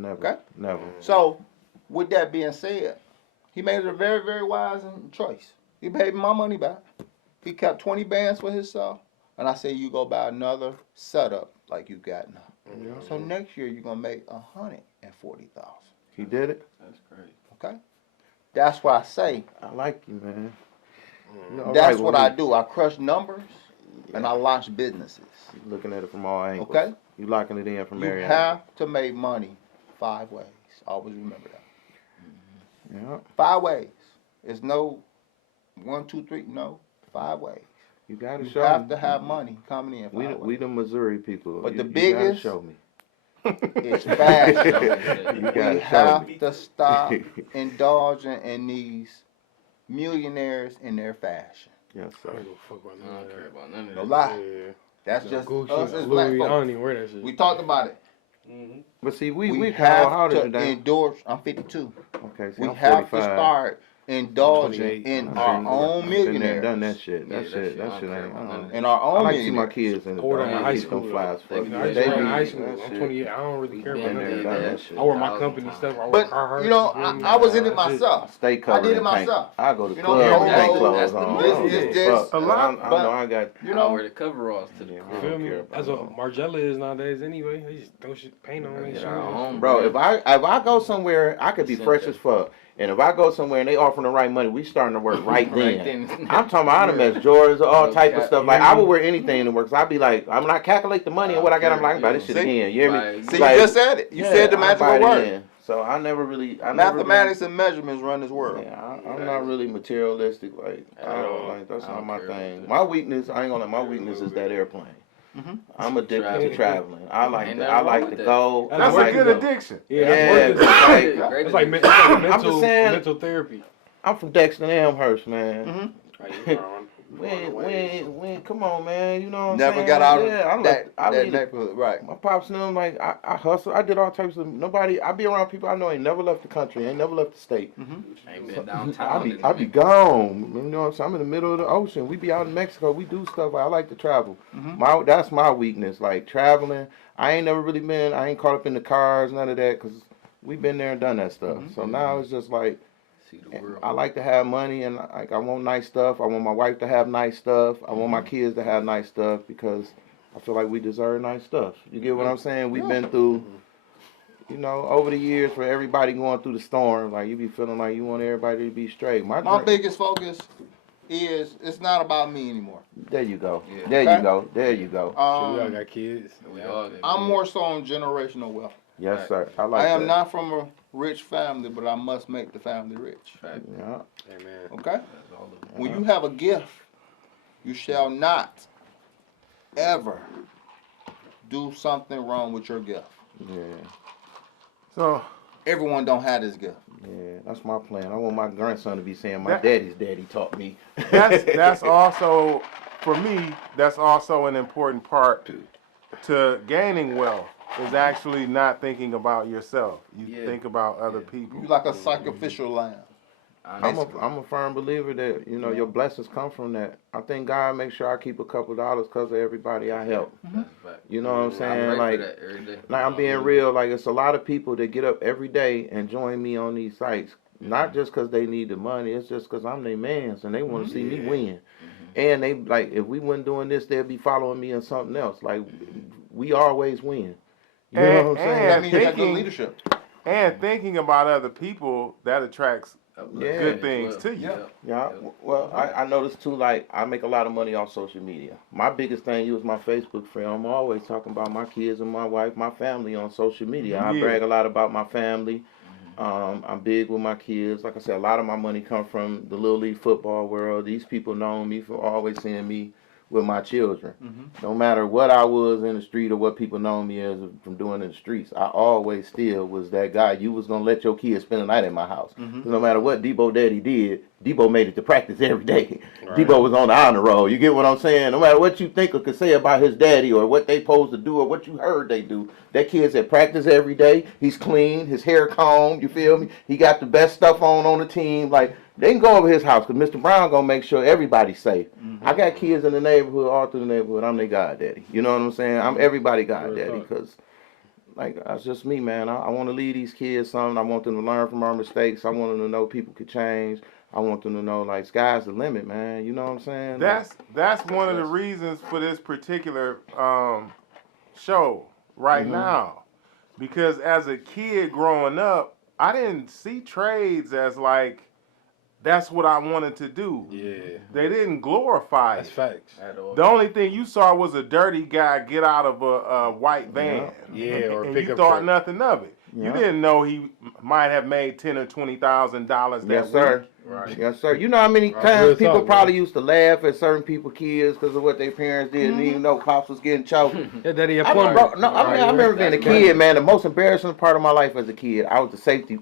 never. Okay? Never. So, with that being said, he made a very, very wise choice. He paid my money back. He kept 20 bands for himself. And I said, you go buy another setup like you got now. Yeah. So next year, you're going to make $140,000. He did it. That's great. Okay? That's why I say. I like you, man. You That's what I do. I crush numbers and I launch businesses. You're looking at it from all angles. Okay? You locking it in from every You angle. have to make money 5 ways. Always remember that. Yeah. 5 ways. It's no 1, 2, 3. No, 5 ways. You gotta You show have me. to have money coming in. We the Missouri people. But the You biggest gotta show me. It's fashion. You We gotta show have me. to stop indulging in these millionaires in their fashion. Yes, I sir. don't give a fuck about I none don't of care that. about none of No that. lie. Yeah. That's No, just Gucci, us as Louis, black I don't folks. even wear that shit. We talked about it. Mm-hmm. But see, we We kind of have harder to today. endorse. I'm 52. Okay, see, We I'm have 45. to start indulging 28. in I've our been- own I've been there and millionaires. done that shit. Yeah, That that shit shit, I ain't. don't care about none of that. In our I own like to see my millionaires. kids in the I wore that in dog. high Keep them school. fly as They fuck. be I like, used to wear it in high be- school. that I'm shit. 28. I don't really care Been about Been none there, of done that. that shit. I wear my 1,000 company times. stuff. I wear But Carhartt. you know, I was in it That's myself. Stay covered I did it in paint. myself. I go to You know, clubs the with paint whole- clothes that's the on. business. I don't give This- fuck. a lot, I but- know I got. You I know, wear the coveralls to the Yeah, crib. Feel me? care about That's what no. Margiela is nowadays anyway. They just throw shit, paint on and Get shit. our own Bro, if brand. I go somewhere, I could be Sent fresh that. as fuck. And if I go somewhere and they offering the right money, we starting to work right then. Right then. I'm talking about I done met Jordans, all No type of cap. stuff. Like I would wear anything to work. So I'd be like, I'm not calculate the money and what I got. I'm like, buy this shit See? again. You hear me? Like, see, Like, you just said it. You yeah, said the I magical buy it word. in. So I never really. Mathematics and measurements run this world. Yeah, I'm not really materialistic. Like, I At don't all. like that's I not don't my care about thing. that. My weakness, I ain't gonna lie. My weakness is that airplane. Mhm. I'm addicted Traveling. to traveling. I like Ain't to. nothing I wrong like with to that. go. That's I a like good to go. addiction. Yeah, that's it's worth it. like, Great It's like addiction. I'm just saying- mental therapy. I'm from Dexter Amherst, man. Mhm. When, come on, man. You know what I'm Never saying? got out of Yeah, I that leave- neighborhood, right? My pops and them, like, I hustle. I did all types of, nobody, I be around people I know ain't never left the country, ain't never left the state. Ain't been downtown. I be gone. You know what I'm saying? I'm in the middle of the ocean. We be out in Mexico. We do stuff. I like to travel. That's my weakness, like traveling. I ain't never really been, I ain't caught up in the cars, none of that, because we been there and done that stuff. So now it's just like, See the world. I like to have money and like I want nice stuff. I want my wife to have nice stuff. I want my kids to have nice stuff because I feel like we deserve nice stuff. You get what I'm saying? We've been through, you know, over the years for everybody going through the storm. Like you be feeling like you want everybody to be straight. My biggest focus is it's not about me anymore. There you go. Yeah. There Okay. you go. There you go. We all got kids. We all got I'm kids. more so on generational wealth. Yes, sir. I like I am that. not from a rich family, but I must make the family rich. Fact. Yeah. Amen. Okay? That's all of it. When you have a gift, you shall not ever do something wrong with your gift. Yeah. So Everyone don't have this gift. Yeah. That's my plan. I want my grandson to be saying my That- daddy's daddy taught me. that's also for me. That's also an important part to gaining wealth. Is actually not thinking about yourself. You Yeah. think about other people. You like a sacrificial lamb. I'm a firm believer that, you know, your blessings come from that. I think God makes sure I keep a couple dollars because of everybody I help. That's fact. You know what I'm I saying? pray Like, for that every day. like I'm being real. Like, it's a lot of people that get up every day and join me on these sites. Not just because they need the money. It's just because I'm their mans and they want to see me win. And they, like, if we wasn't doing this, they'd be following me in something else. Like, we always win. You know what I'm saying? That means you got good thinking- leadership. And thinking about other people, that attracts Yeah. good things to you. Yeah, well, I noticed too, like, I make a lot of money off social media. My biggest thing, you was my Facebook friend. I'm always talking about my kids and my wife, my family on social media. I Yeah. brag a lot about my family. I'm big with my kids. Like I said, a lot of my money come from the Little League football world. These people know me for always seeing me with my children. No matter what I was in the street or what people know me as from doing in the streets, I always still was that guy. You was going to let your kids spend the night at my house. 'Cause no matter what Debo Daddy did, Debo made it to practice every day. Debo was on the honor roll. You get what I'm saying? No matter what you think or could say about his daddy or what they supposed to do or what you heard they do, that kid's at practice every day. He's clean, his hair combed, you feel me? He got the best stuff on the team. Like, they can go over his house because Mr. Brown going to make sure everybody's safe. I got kids in the neighborhood, all through the neighborhood. I'm their goddaddy. You know what I'm saying? I'm everybody goddaddy because like that's just me, man. I want to lead these kids something. I want them to learn from our mistakes. I want them to know people could change. I want them to know like sky's the limit, man. You know what I'm saying? That's one of the reasons for this particular show right now, because as a kid growing up, I didn't see trades as like that's what I wanted to do. Yeah. They didn't glorify That's it. facts. The only thing you saw was a dirty guy get out of a white van. Yeah, or and pick you up thought truck. nothing of it. You Yeah. didn't know he might have made $10,000 or $20,000 that Yes, sir. Right. Yes, sir. You know how many Right. times Real people talk, probably man. used to laugh at certain people, kids, because of what their parents did, and even though pops was getting choked. Yeah, daddy, a I plumber. remember, I remember being a kid, man. The most embarrassing part of my life as a kid, I was the safety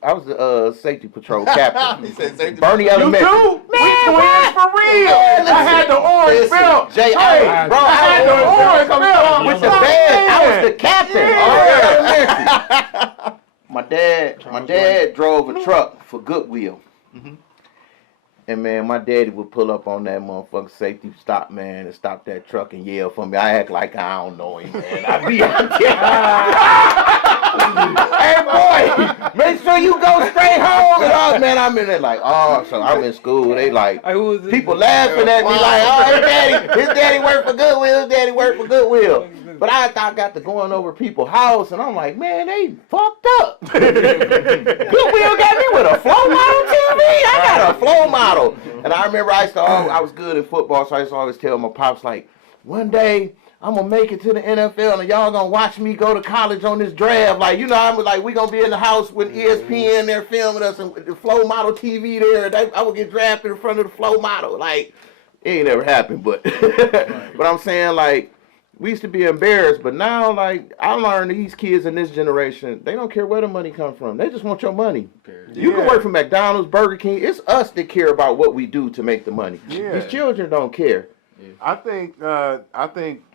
patrol captain. He said safety Bernie You Elementary. too? We twins for real. I had the orange Listen, belt. Jay, Hey, bro, I had the orange belt with the band. I was the captain. Yeah. Elementary. My dad drove a truck for Goodwill. And man, my daddy would pull up on that motherfucking safety stop, man, and stop that truck and yell for me. I act like I don't know him, man. I be out there. Hey boy, make sure you go straight home. And all, man, I'm in there like, oh, so I'm in school. They like, Hey, who was this? people laughing at me like, oh, his daddy worked for Goodwill, his daddy worked for Goodwill. But I got to going over people's house, and I'm like, man, they fucked up. Goodwill got me with a flow model TV. I got a flow model. And I remember I was good at football, so I used to always tell my pops, like, one day I'm going to make it to the NFL, and y'all going to watch me go to college on this draft. Like, you know, I'm like, we going to be in the house with ESPN there filming us, and the flow model TV there. And I would get drafted in front of the flow model. Like, it ain't never happened, but but I'm saying, like, we used to be embarrassed, but now, like, I learned these kids in this generation, they don't care where the money come from. They just want your money. You can work for McDonald's, Burger King. It's us that care about what we do to make the money. Yeah. These children don't care. I think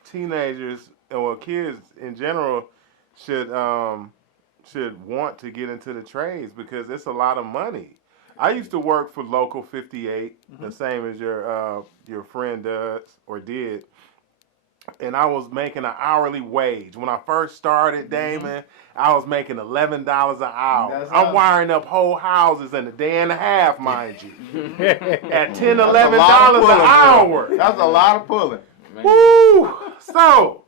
teenagers or kids in general should want to get into the trades because it's a lot of money. I used to work for Local 58, the same as your friend does or did. And I was making an hourly wage. When I first started, Damon, I was making $11 an hour. I'm wiring up whole houses in a day and a half, mind you. At $10, $11 an hour. That's a lot of pulling. Woo! So,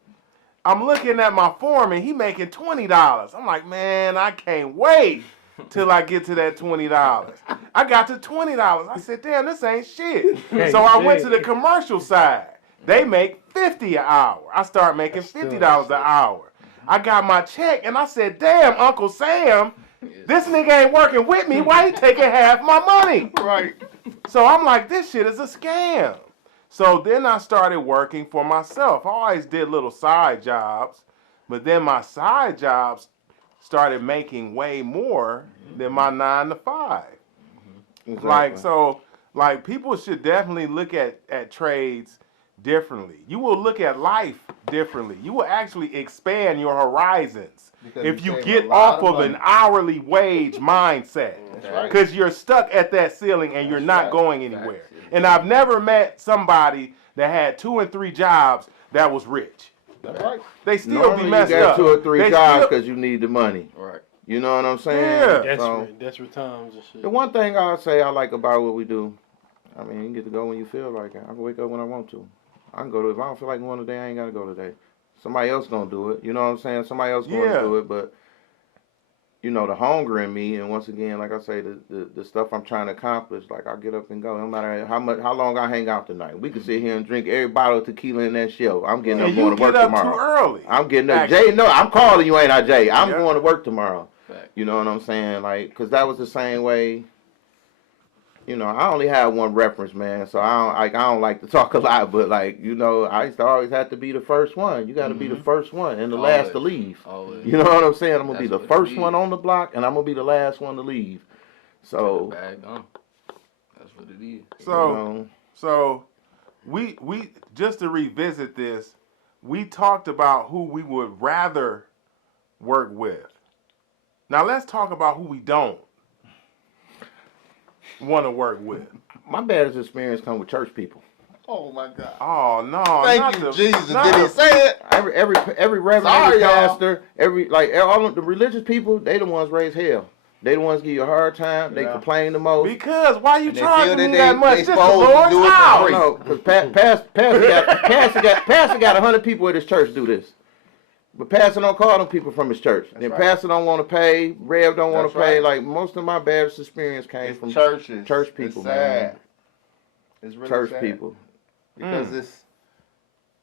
I'm looking at my foreman. He making $20. I'm like, man, I can't wait till I get to that $20. I got to $20. I said, damn, this ain't shit. So I went to the commercial side. They make $50 an hour. I started making $50 an hour. I got my check and I said, damn, Uncle Sam, this nigga ain't working with me. Why he taking half my money? Right. So I'm like, this shit is a scam. So then I started working for myself. I always did little side jobs, but then my side jobs started making way more than my 9 to 5. Exactly. Like people should definitely look at trades differently. You will look at life differently. You will actually expand your horizons if you get off of an hourly wage mindset. That's right. Because you're stuck at that ceiling and you're not going anywhere. And I've never met somebody that had 2 and 3 jobs that was rich. That's right. They still Normally be messed you got up. 2 or 3 They jobs still- because you need the money. Right. You know what I'm saying? Yeah. So, Desperate times and shit. the one thing I'll say I like about what we do, I mean, you get to go when you feel like it. I can wake up when I want to. I can go if I don't feel like going today, I ain't got to go today. Somebody else gonna do it. You know what I'm saying? Somebody else gonna do it, but you know, the hunger in me, and once again, like I say, the stuff I'm trying to accomplish, like I get up and go. No matter how long I hang out tonight. We can sit here and drink every bottle of tequila in that shelf. I'm getting up And going you to work get up tomorrow. too early. I'm getting up. Actually. Jay, no, I'm calling you, ain't I, Jay? I'm Yeah. going to work tomorrow. Fact. You know what I'm saying? Like, cause that was the same way. You know, I only have one reference, man. So I don't like to talk a lot, but like, you know, I used to always have to be the first one. You got to be the first one and the last to leave. Always. You know what I'm saying? I'm gonna be That's the what you first one need. on the block, and I'm gonna be the last one to leave. So, Bag on. That's what it is. So you know, So we just to revisit this, we talked about who we would rather work with. Now let's talk about who we don't want to work with. my baddest experience come with church people. Oh my God. Oh no! Thank not you, the- Jesus. not Did he the- say it? Every reverend, Sorry, every y'all. pastor, all of the religious people, they the ones raise hell. They the ones give you a hard time. They Yeah. complain the most. Because why you And they feel charging that me that much? they This the supposed to Lord's do it for I house. don't know, because pastor got 100 people at his church do this. But pastor don't call them people from his church. Then right. pastor don't want to pay. Rev don't want That's to pay. right. Like most of my Baptist experience came It's from churches. church people, It's sad. man. It's really Church sad. people. Because it's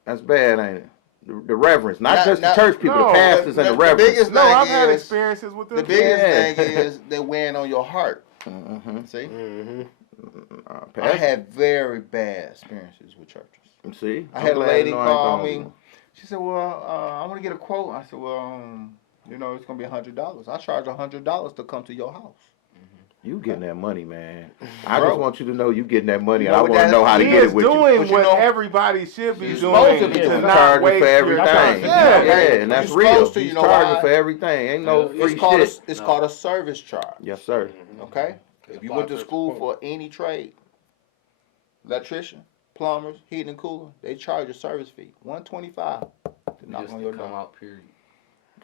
That's bad, ain't it? The reverends, not just the Not- church people, no, the pastors and the reverends. biggest No, thing I've had is- experiences with them. the biggest Yeah. thing is they weighing on your heart. Mm-hmm. See, I Pastor, had very bad experiences with churches. see, I I'm had a glad lady to know I ain't call going me. through. She said, "Well, I want to get a quote." I said, "Well, it's gonna be $100. I charge $100 to come to your house." You getting that money, man. I Bro. just want you to know you getting that money. You and know I what want to that- know how to He get is it with you. doing But you what know- everybody should be You're doing supposed to be to doing. not Charging waste for your everything. time. Yeah, Yeah, right. and that's You're real. supposed to, He's you know charging why? for everything. Ain't no Yeah, free It's called shit. it's called a service charge. Yes, sir. Okay. If you went to school for any trade, electrician, plumbers, heating and cooling, they charge a service fee, $125 to knock Just on to your come door. out, period.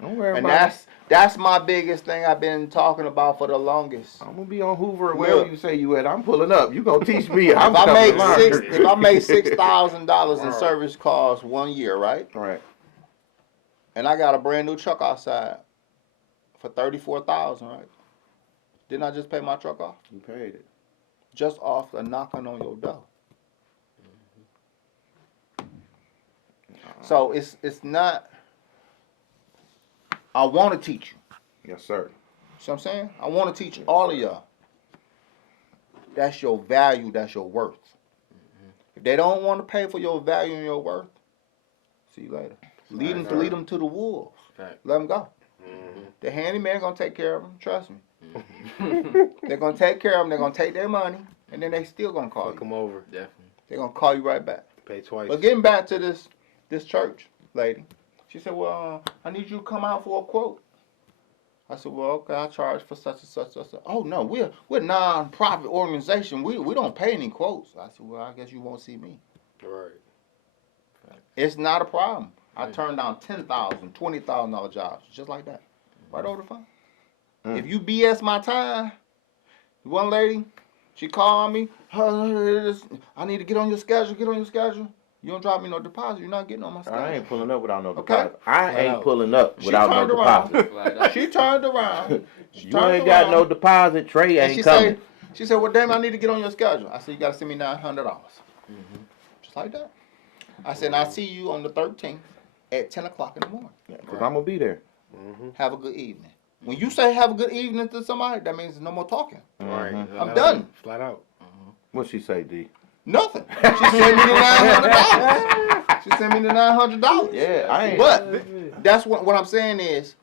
Don't worry And about it. that's my biggest thing I've been talking about for the longest. I'm gonna be on Hoover, Look. wherever you say you at. I'm pulling up. You gonna teach me? If I'm I coming make to learn. $6,000 in Wow. service costs 1 year, right? Right. And I got a brand new truck outside for $34,000, right? Didn't I just pay my truck off? You paid it. Just off the knocking on your door. So it's not. I want to teach you. Yes, sir. See what I'm saying? I want to teach all of y'all. That's your value. That's your worth. If they don't want to pay for your value and your worth, see you later. Lead them to the wolves. Fact. Let them go. The handyman gonna take care of them. Trust me. They're gonna take care of them. They're gonna take their money, and then they still gonna call Fuck you. them over. Definitely. They're gonna call you right back. Pay twice. But getting back to this church lady, she said, "Well, I need you to come out for a quote." I said, "Well, okay, I charge for such and such and such." "Oh no, we're a non-profit organization. We don't pay any quotes." I said, "Well, I guess you won't see me." Right. It's not a problem. I turned down $10,000, $20,000 jobs just like that, right over the phone. If you BS my time, one lady, she called me. I need to get on your schedule. Get on your schedule. You don't drop me no deposit. You're not getting on my schedule. I ain't pulling up without no Okay. deposit. I ain't out. pulling up She without no turned around. deposit. Flat out. She turned around. You ain't got no deposit. Trey And ain't coming. she said, "Well, damn, I need to get on your schedule." I said, "You got to send me $900. Just like that. I said, "I'll see you on the 13th at 10 o'clock in the morning. Because I'm going to be there. Have a good evening." When you say have a good evening to somebody, that means no more talking. Right. I'm done. Flat out. What she say, D? Nothing. She sent me the $900. She sent me the $900. Yeah, I ain't. But that's what I'm saying is,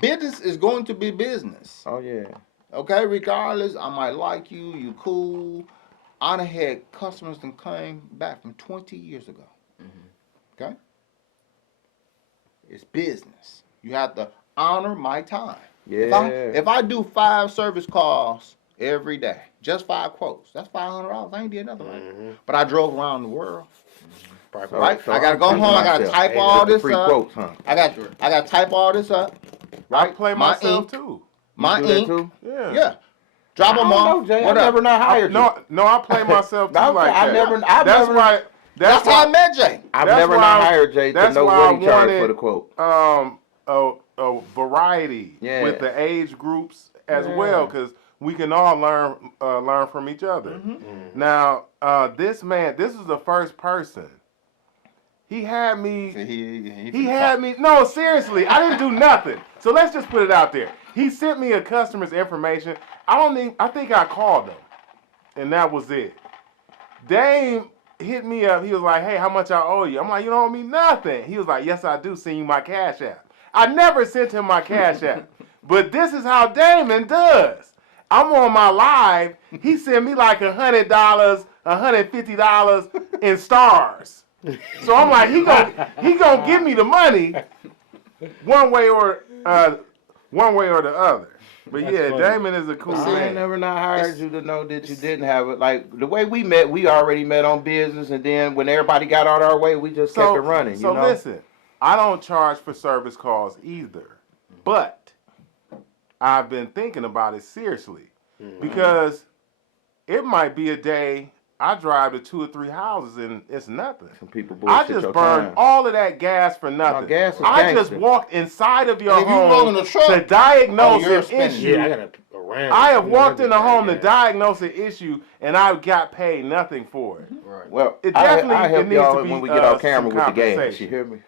business is going to be business. Oh, yeah. Okay, regardless, I might like you, you cool. I done had customers that came back from 20 years ago. Okay? It's business. You have to honor my time. Yeah. If I do 5 service calls every day, just 5 quotes, that's $500. I ain't did nothing, right? But I drove around the world. Probably. Right? So I gotta go I'm home. I gotta myself. type Hey, all that's the this free up. quotes, huh? I gotta type all this up. I Right? play My myself ink, too. My You do that ink. too? Yeah. Yeah. Drop I them don't off. know, Jay. I What up? never not hired you. No, I play myself too No, like I that. never- I've That's never- why. That's how I met Jay. I've That's never why not I- hired Jay to that's know why what I he charged wanted- for the quote. A variety Yeah. with the age groups as Yeah. well, because we can all learn from each other. Now, this man, this is the first person. He had me. He had me. No, seriously, I didn't do nothing. So let's just put it out there. He sent me a customer's information. I think I called him, and that was it. Dame hit me up. He was like, "Hey, how much I owe you?" I'm like, "You don't owe me nothing." He was like, "Yes, I do. Send you my Cash App." I never sent him my Cash App, but this is how Damon does. I'm on my live. He sent me like $100, $150 in stars. So I'm like, he gonna give me the money one way or the other. But That's yeah, funny. Damon is a cool I man. ain't never not hired you to know that you didn't have it. Like the way we met, we already met on business, and then when everybody got out our way, we just kept it running. So you know? listen, I don't charge for service calls either, but I've been thinking about it seriously because it might be a day I drive to 2 or 3 houses and it's nothing. Some people I bullshit just your burned time. all of that gas for nothing. gas is I just gangster. walked inside of your And if you rolling home a truck, to diagnose you're an spending. issue. Yeah, I got a round. I have walked in the home to diagnose an issue, and I got paid nothing for it. Right. Well, It I definitely help it needs y'all to be when we get off some camera with the gas. You compensation. hear me?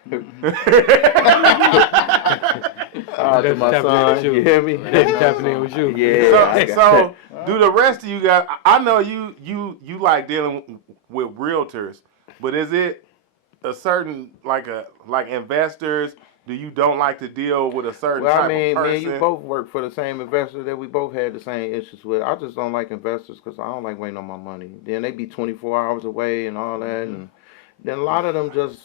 To my That's son, tapping in with you hear me? That's tapping in with you. Yeah. I got So do the rest of you guys? I know you like dealing with realtors, but is it a certain like investors? Do you don't like to deal with a certain Well, type I mean, of me person? and you both work for the same investor that we both had the same issues with. I just don't like investors because I don't like waiting on my money. Then they be 24 hours away and all that, and then a lot of them just,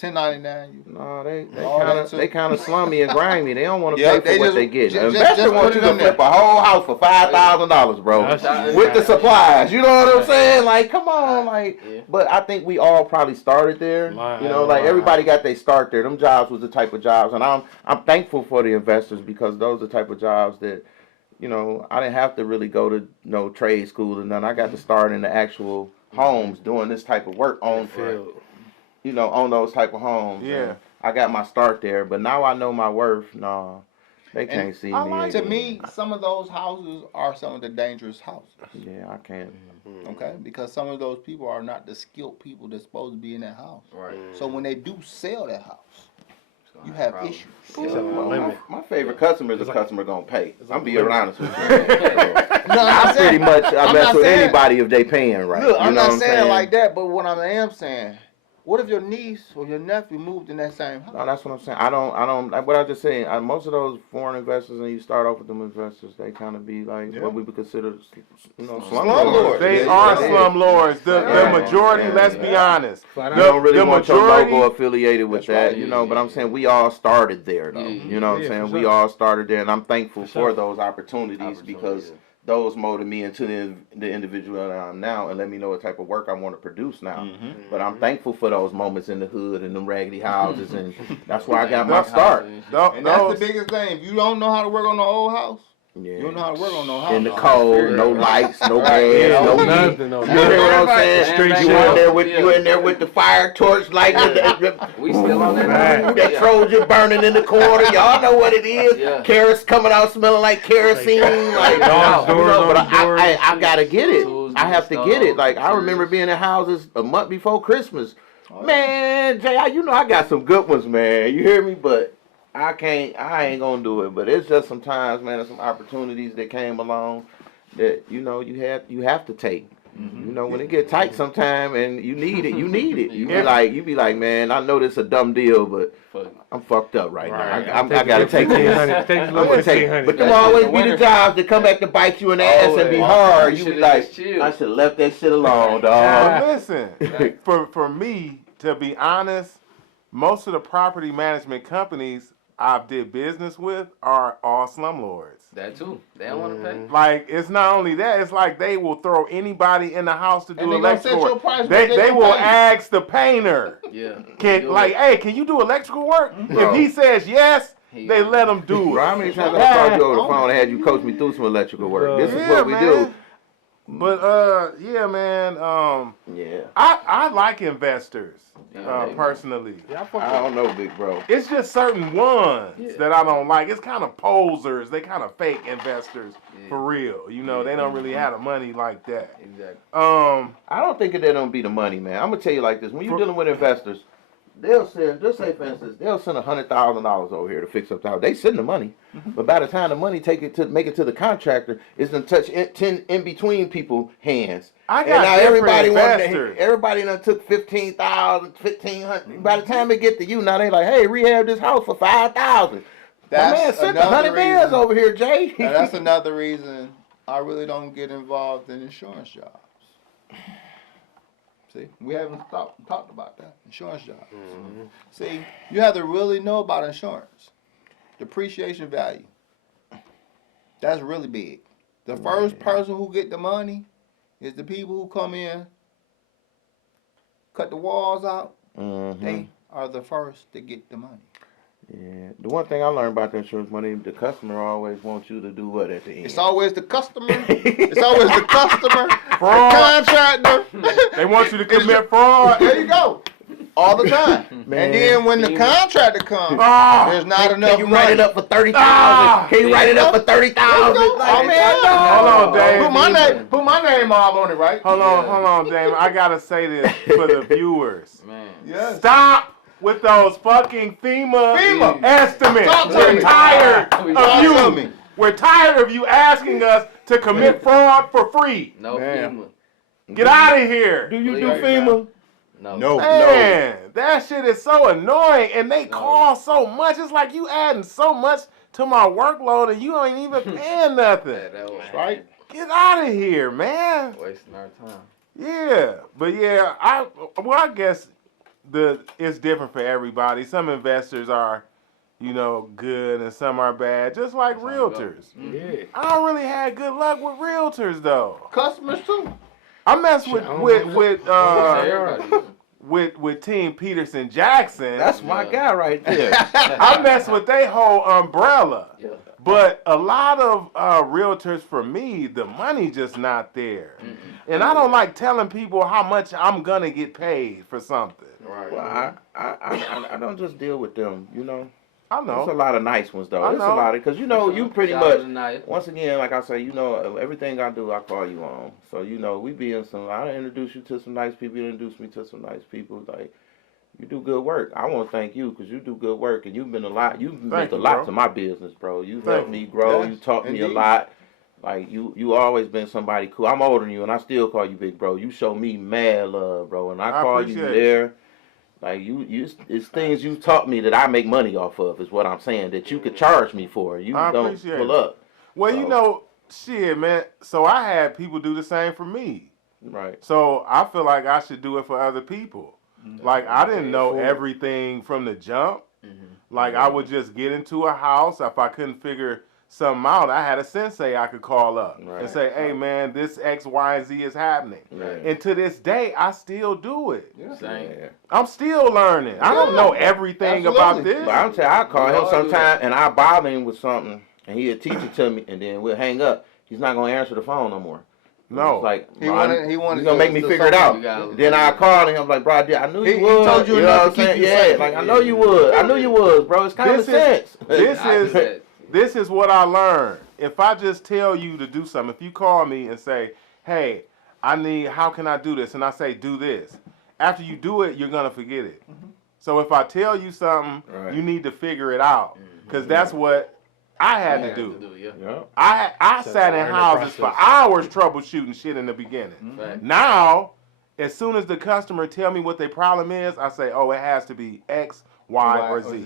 1099. no, they All kind that of too. they kind of slummy and grimy. They don't want to Yeah, pay for what they get. An just investor put wants it you to in there. flip a whole house for $5,000, bro, That's- with the supplies. You know what I'm saying? Like, come on, like. Yeah. But I think we all probably started there. Like everybody got their start there. Them jobs was the type of jobs, and I'm thankful for the investors because those are the type of jobs that, I didn't have to really go to no trade school and none. I got to start in the actual homes doing this type of work on on those type of homes. Yeah. And I got my start there, but now I know my worth. No, they can't see I me. like To again. me, some of those houses are some of the dangerous houses. Yeah, I can't. Okay, because some of those people are not the skilled people that's supposed to be in that house. Right. So when they do sell that house, It's gonna you have have problems. issues. Well, my favorite customer is a customer gonna pay. I'm being honest with you. No, I pretty much I I'm mess not with saying- anybody if they paying right. Look, you I'm know not what I'm saying like that, but what I am saying, what if your niece or your nephew moved in that same house? No, that's what I'm saying. I don't. Like what I just saying. Most of those foreign investors, and you start off with them investors, they kind of be like what we would consider, Slumlords. They Yeah, are yeah. slumlords. The Yeah. majority, Yeah. let's be honest. You don't really want your majority, logo affiliated with That's that, right. But I'm saying we all started there, though. Yeah. You know what I'm Yeah, saying? for We sure. all started there, and I'm thankful For for sure. those opportunities because those molded me into the individual that I am now and let me know what type of work I want to produce now. But I'm thankful for those moments in the hood and them raggedy houses, and that's where I got my start. And that's the biggest thing. If you don't know how to work on the old house, you don't know how to work on no house. In the cold, no lights, no gas, no heat. nothing. No, You hear what I'm saying? Straight You shit. in there with the fire torch light with the We still on that. Right. that Trojan burning in the corner. Y'all know what it is. Yeah. Carrots coming out smelling like kerosene. Like, Dogs, doors but on the doors. I gotta get it. Tools, I have to get it. Like I stoves, remember being in houses a month before Christmas. Man, Jay, I got some good ones, man. You hear me? But I ain't gonna do it. But it's just sometimes, man, there's some opportunities that came along that you have to take. When it get tight sometime and you need it, you need it. You be like, man, I know this is a dumb deal, but I'm fucked up right now. I gotta take this. I'm gonna take it. But there always be the jobs that come back to bite you in the ass and be hard. You be like, I should have left that shit alone, dog. Listen, for me, to be honest, most of the property management companies I've did business with are all slumlords. That too. They don't want to pay. Like, it's not only that, it's like they will throw anybody in the house to do And they gonna electrical set your work. price They what they will gonna pay. ask the painter, Yeah. hey, can you do electrical work? Bro. If he says yes, He- they let him do Bro, it. how many times I called you over the phone and had you coach me through some electrical work? This is Yeah, what we do. man. But yeah, man. Yeah. I like investors Yeah. personally. I don't know, big bro. It's just certain ones that I don't like. It's kind of posers. They kind of fake investors for real. They don't really have the money like that. Exactly. I don't think that don't be the money, man. I'm gonna tell you like this: when you're dealing with investors, they'll send, just say for instance, they'll send $100,000 over here to fix up the house. They send the money, but by the time the money make it to the contractor, it's gonna touch 10 in between people hands. I And got now different investors. everybody done took 15,000, 1,500. By the time it get to you, now they like, hey, rehab this house for 5,000. That's Man, send another 100 bands reason. over here, Jay. And that's another reason I really don't get involved in insurance jobs. See, we haven't talked about that. Insurance jobs. See, you have to really know about insurance. Depreciation value. That's really big. The first person who get the money is the people who come in, cut the walls out. Mm-hmm. They are the first to get the money. Yeah. The one thing I learned about the insurance money, the customer always wants you to do what at the end? It's always the customer. It's always the customer, Fraud. the contractor. They want you to commit fraud. There you go. All the time. Man. And then when the contractor comes, Ah, there's not enough Can you money. write it up for 30,000? Ah! Can you write it up for 30,000? Oh, man, Hold on, Dave. Put my name all on it, right? hold on, Damon. I gotta say this for the viewers. Man. Yes. Stop with those fucking FEMA estimates. Talk to We're me. tired Talk of to you. me. We're tired of you asking us to commit fraud for free. No Man. FEMA. Get out of here. Do you do Right FEMA? No. Man, that shit is so annoying, and they call so much. It's like you adding so much to my workload, and you ain't even paying nothing. Yeah, that was Right? Get out of here, man. wasting our time. Yeah, but yeah, I guess it's different for everybody. Some investors are, good, and some are bad, just like That's how it realtors. Yeah. I don't really have good luck with realtors though. Customers too. I mess with Everybody. with Team Peterson Jackson. That's my guy right there. I mess with they whole umbrella. Yeah. But a lot of realtors, for me, the money just not there. And I don't like telling people how much I'm gonna get paid for something. Right. Well, I don't just deal with them, I There's a know. lot of nice ones though. I There's a know. lot of, because you pretty Shout out much, to Naya. once again, like I say, everything I do, I call you on. So, we be in I introduce you to some nice people, you introduce me to some nice people. Like, you do good work. I want to thank you because you do good work, and you've meant a lot you, lot bro. to my business, bro. You Thank helped you. me grow. Yes, You taught me a indeed. lot. Like, you always been somebody cool. I'm older than you, and I still call you big bro. You show me mad love, bro, and I call you appreciate it. there. Like, it's things you taught me that I make money off of, is what I'm saying, that you could charge me for. You I don't appreciate pull it. up. Well, shit, man. So I had people do the same for me. Right. So I feel like I should do it for other people. Like, I didn't know everything from the jump. Like, I would just get into a house. If I couldn't figure something out, I had a sensei I could call up and Right. say, hey, man, this X, Y, and Z is happening. Right. And to this day, I still do it. Same. Yeah. I'm still learning. I don't know everything about Absolutely. this. But I'm saying, I call We him all do sometime and I bother him with something, and he'll teach it to me, and then we'll hang up. He's not gonna answer the phone no more. No. It's like, He bro, wanted you to gonna make me figure it out. Then I called him. I'm like, bro, I knew you He would. told you know enough what I'm to keep saying? you Yeah, safe. like I know you would. I knew you would, bro. It's common This is- sense. This I is do that. this is what I learned. If I just tell you to do something, if you call me and say, hey, how can I do this? And I say, do this. After you do it, you're going to forget it. So if I tell you something, Right. you need to figure it out. Because that's what I had to Had do. yeah. Yeah. I So sat in learning houses for process. hours troubleshooting shit in the beginning. Fact. Now, as soon as the customer tell me what their problem is, I say, oh, it has to be X, Y, or Z. There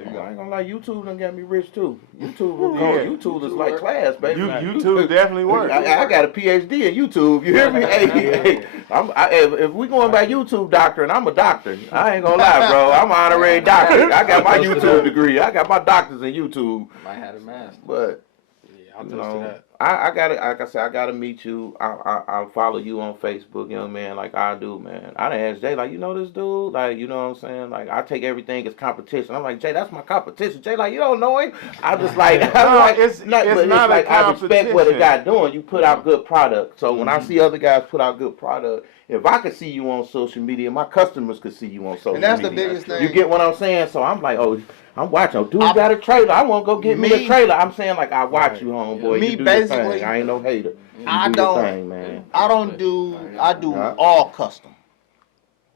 you I go. ain't gonna lie, YouTube done got me rich too. YouTube, Yeah. YouTube is like class, baby. YouTube definitely works. I got a PhD in YouTube. You hear me? Hey, if we going by YouTube doctor, and I'm a doctor, I ain't gonna lie, bro. I'm an honorary doctor. I got my YouTube degree. I got my doctors in YouTube. Might have a master. But Yeah, I'll you toast to know, that. I gotta, like I said, I gotta meet you. I'll follow you on Facebook, young man, like I do, man. I done asked Jay, like, you know this dude? Like, you know what I'm saying? Like, I take everything as competition. I'm like, Jay, that's my competition. Jay, like, you don't know him? I just like, No, like, it's not a like, I respect what the competition. guy doing. You put out good product. So when I see other guys put out good product, if I could see you on social media, my customers could see you on social media. And that's the biggest thing. You get what I'm saying? So I'm like, oh, I'm watching. Oh, dude got a trailer. I want to go get me a Me- trailer. I'm saying, like, I watch you, homeboy. Me You do your basically- thing. I ain't no hater. You I do your don't- thing, man. I do Yeah. all custom.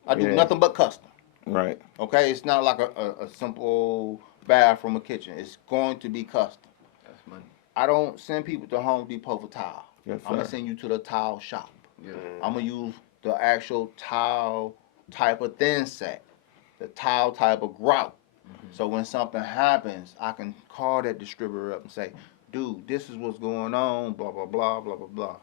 I do Yeah. nothing but custom. Right. Okay, it's not like a simple bathroom or kitchen. It's going to be custom. That's money. I don't send people to Home Depot for tile. Yes, I'm gonna sir. send you to the tile shop. Yeah. I'm gonna use the actual tile type of thin set, the tile type of grout. So when something happens, I can call that distributor up and say, dude, this is what's going on, blah, blah, blah, blah, blah, blah.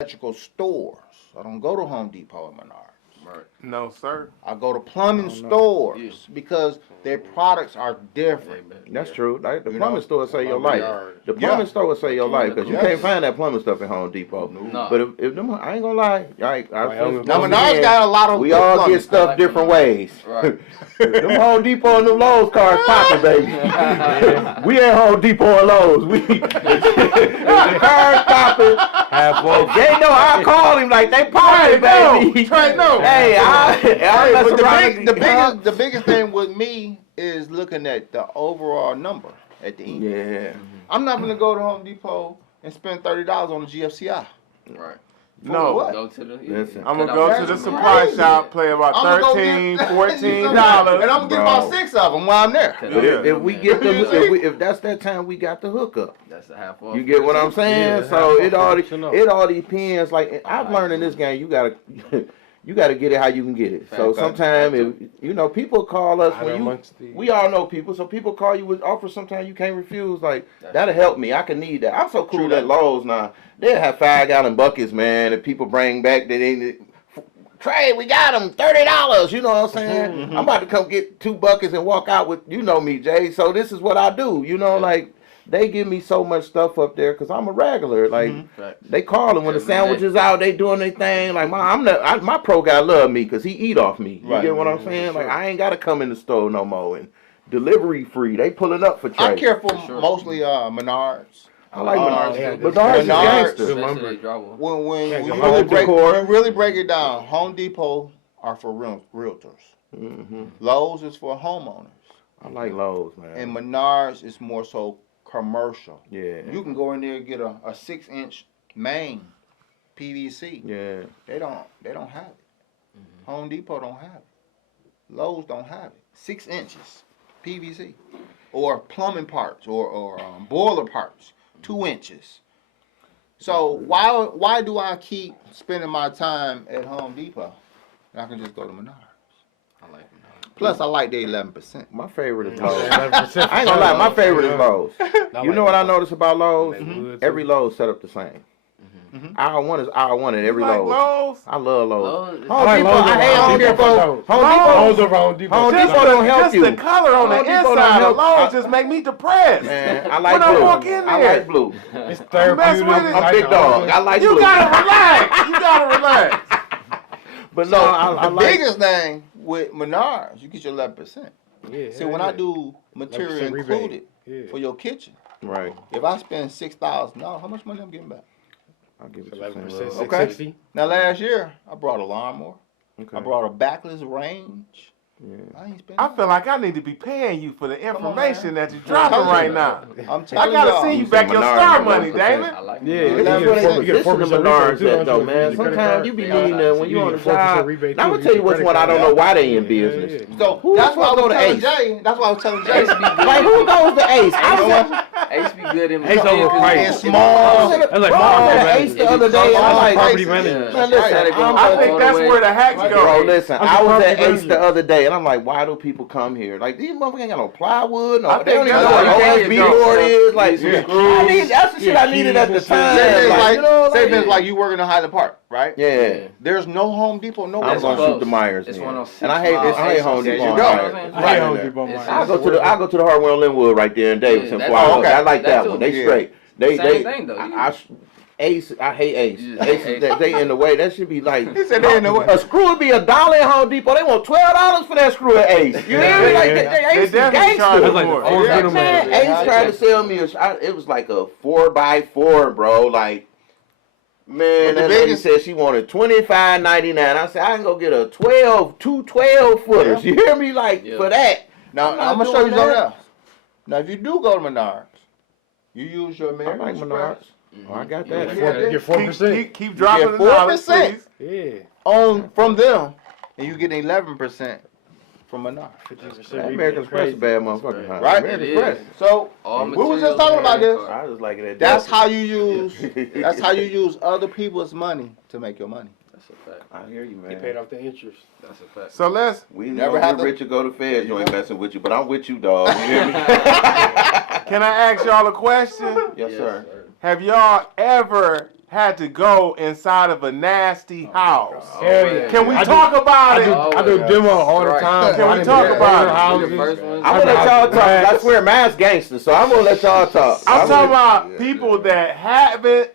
Electrical stores. I don't go to Home Depot and Menards. No, sir. I go to plumbing I don't know. stores because their products are different. That's true. Like the You plumbing know, store will save your life. The plumbing store will save your life because you Yes. can't find that plumbing stuff at Home Depot. No. But if them, I ain't gonna lie. Like, Right, Now Menards got a lot of we good all plumbing. get stuff like different Menards. ways. Right. Them Home Depot and them Lowe's cars popping, baby. We ain't Home Depot and Lowe's. We the cars popping. Half off. They know I call him like they popping, baby. Trey, no. Hey, I Hey, mess but around. the biggest thing with me is looking at the overall number at the end. Yeah. I'm not gonna go to Home Depot and spend $30 on the GFCI. Right. No. what? Go to the. Listen. I'm gonna Cut go out to the the supply crazy. shop, play about I'm gonna go $13, get- $14. and I'm gonna get Bro. about 6 of them while I'm there. Cut Yeah. out If we get the, Yeah. if that's that time, we got the hookup. That's the half off. You get what I'm saying? Yeah, So half it off, all good to know. it all depends. Like I've learned in this game, you gotta you gotta get it how you can get it. So Fact. sometimes if people call us Out when you amongst the- we all know people, so people call you with offers. Sometimes you can't refuse. Like That's that'll help me. I can need that. I'm so cool True at Lowe's now. They have 5-gallon buckets, man, that people bring back. That they Trey, we got them $30. You know what I'm saying? I'm about to come get 2 buckets and walk out with me, Jay. So this is what I do. You know, like they give me so much stuff up there because I'm a regular. Like they call them when the Every sandwiches out, they doing their thing. Like my pro guy love me because he eat off me. You Right. get what I'm saying? Like I ain't gotta come in the store no more and delivery free. They pulling up for Trey. I care for Sure. mostly Menards. I like Menards. Menards. Menards is Menards. gangster. Especially they drop one. When Yeah, you the really home break it down, Home Depot are for realtors. hmm Lowe's is for homeowners, I like Lowe's, man. and Menards is more so commercial. Yeah. You can go in there and get a 6-inch main PVC. Yeah. They don't have it. Home Depot don't have it. Lowe's don't have it. 6 inches PVC, or plumbing parts, or boiler parts, 2 inches. So why do I keep spending my time at Home Depot? I can just go to Menards. I like them. Plus, I like the 11%. My favorite is Lowe's. 11%. I ain't gonna lie, my favorite is Lowe's. You know what I noticed about Lowe's? Mhm. Every Lowe's set up the same. Aisle 1 is aisle 1 at every Like Lowe's. Lowe's? I love Lowe's. Lowe's. Home like Depot, Lowe's I over hate Home Home Depot. Depot. Lowe's Home Depot, over Home Depot. Home Just Depot don't help just you. the color on the Home Depot don't inside help- of Lowe's I- just make me depressed. Man, I like When I blue. walk in I there. like blue. It's mess therapeutic. with it. I'm big dog. I like You blue. gotta relax. You gotta relax. But So no, I the like. biggest thing with Menards, you get your 11%. Yeah, See, when I do material 11% rebate. included Yeah. for your kitchen, Right. if I spend $6,000, how much money I'm getting back? I'll give it 11%, to Okay. 660. Now last year, I brought a lawnmower. Okay. I brought a backless range. Yeah. I ain't spending. I feel like I need to be paying you for the on, information man. that you're dropping telling right you. now. I'm I telling gotta y'all. see you These back your Menards star are money, 11%. David. I like Yeah, them. you That's get what a it 4% is. you get a Listen to 4% Menards rebate too, that though, don't you? man. With your credit Sometimes card. you be Yeah. needing when you You on get the a 4% job. rebate Now I'm too, gonna tell you with which your one I credit don't know card. why they in Yeah, business. yeah. So Who that's why I go was to telling Ace? Jay. That's why I was telling Jay. Ace be good. Like who goes to Ace? I You know was what? Ace be good in Ace between, 'cause overpriced. It's I small. was at That's like bro, I was property at Ace the other day. and I'm like, property Ace. manager. Yeah. man, listen, Right. I'm I all think the that's way- where the hacks Bro, go. listen, I'm I just was at property Ace the manager. other day, and I'm like, why do people come here? Like, these motherfuckers ain't got no plywood, no, I they don't think even that's know what where an you OSB go. board is. Like, Yeah. I need, that's the shit I needed at the keys time. and Say shit. things Like, like, you know, say like, things like you working in Highland Park, right? yeah. There's no Home Depot nowhere. I'm gonna close. shoot the Myers. It's then. one of those And I hate this. I hate 6 Home miles. Depot. There you on go. Myers. I Right hate in Home there. Depot. It's- Myers. I go to the Hardware on Linwood right there in Davidson. Yeah, before I go. that's- I like that that too. one. They Yeah. straight. They Same thing, though. Ace. I hate Ace. Yeah. Ace is- they in the way. That should be like. He said they in the way. A screw would be $1 at Home Depot. They want $12 for that screw at Ace. You hear me? Like Yeah. Ace is definitely charge gangster. That's like more. the fourth Yeah. middleman. Man, Ace tried to sell me it was like a 4x4, bro. Like, man, But the that lady biggest- said she wanted $25.99. I said I can go get two 12 footers. Yeah. You hear me? Like Yeah. for that. Now I'm not I'm gonna show you doing something that. else. Now if you do go to Menards, you use your I American like Express Menards. Oh, I got Yeah, that. yeah. You get 4%. Keep dropping get the dollars, 4%. please. Yeah. on from them, and you get 11% from Menards. 50% That rebate. American Express is Crazy. bad motherfucker. Huh? Right? American It Express. is. So All we was just materials talking about this. and I just like it at That's Delta. how you use. That's how you use other people's money to make your money. That's a fact. I hear you, He man. paid off the interest. That's a fact. So let's. We Never never have have to- rich or go to Feds. You ain't messing with you, but I'm with you, dog. You hear me? Can I ask y'all a question? Yes, sir. Have y'all ever had to go inside of a nasty house. Hell yeah. Can we I do- talk about it? I do demo all the Right. time. Can we I done talk been about to it? houses. The first one. I'm gonna let y'all talk. 'Cause I swear, man's gangster, so I'm gonna let y'all talk. I'm talking about Yeah, people that haven't,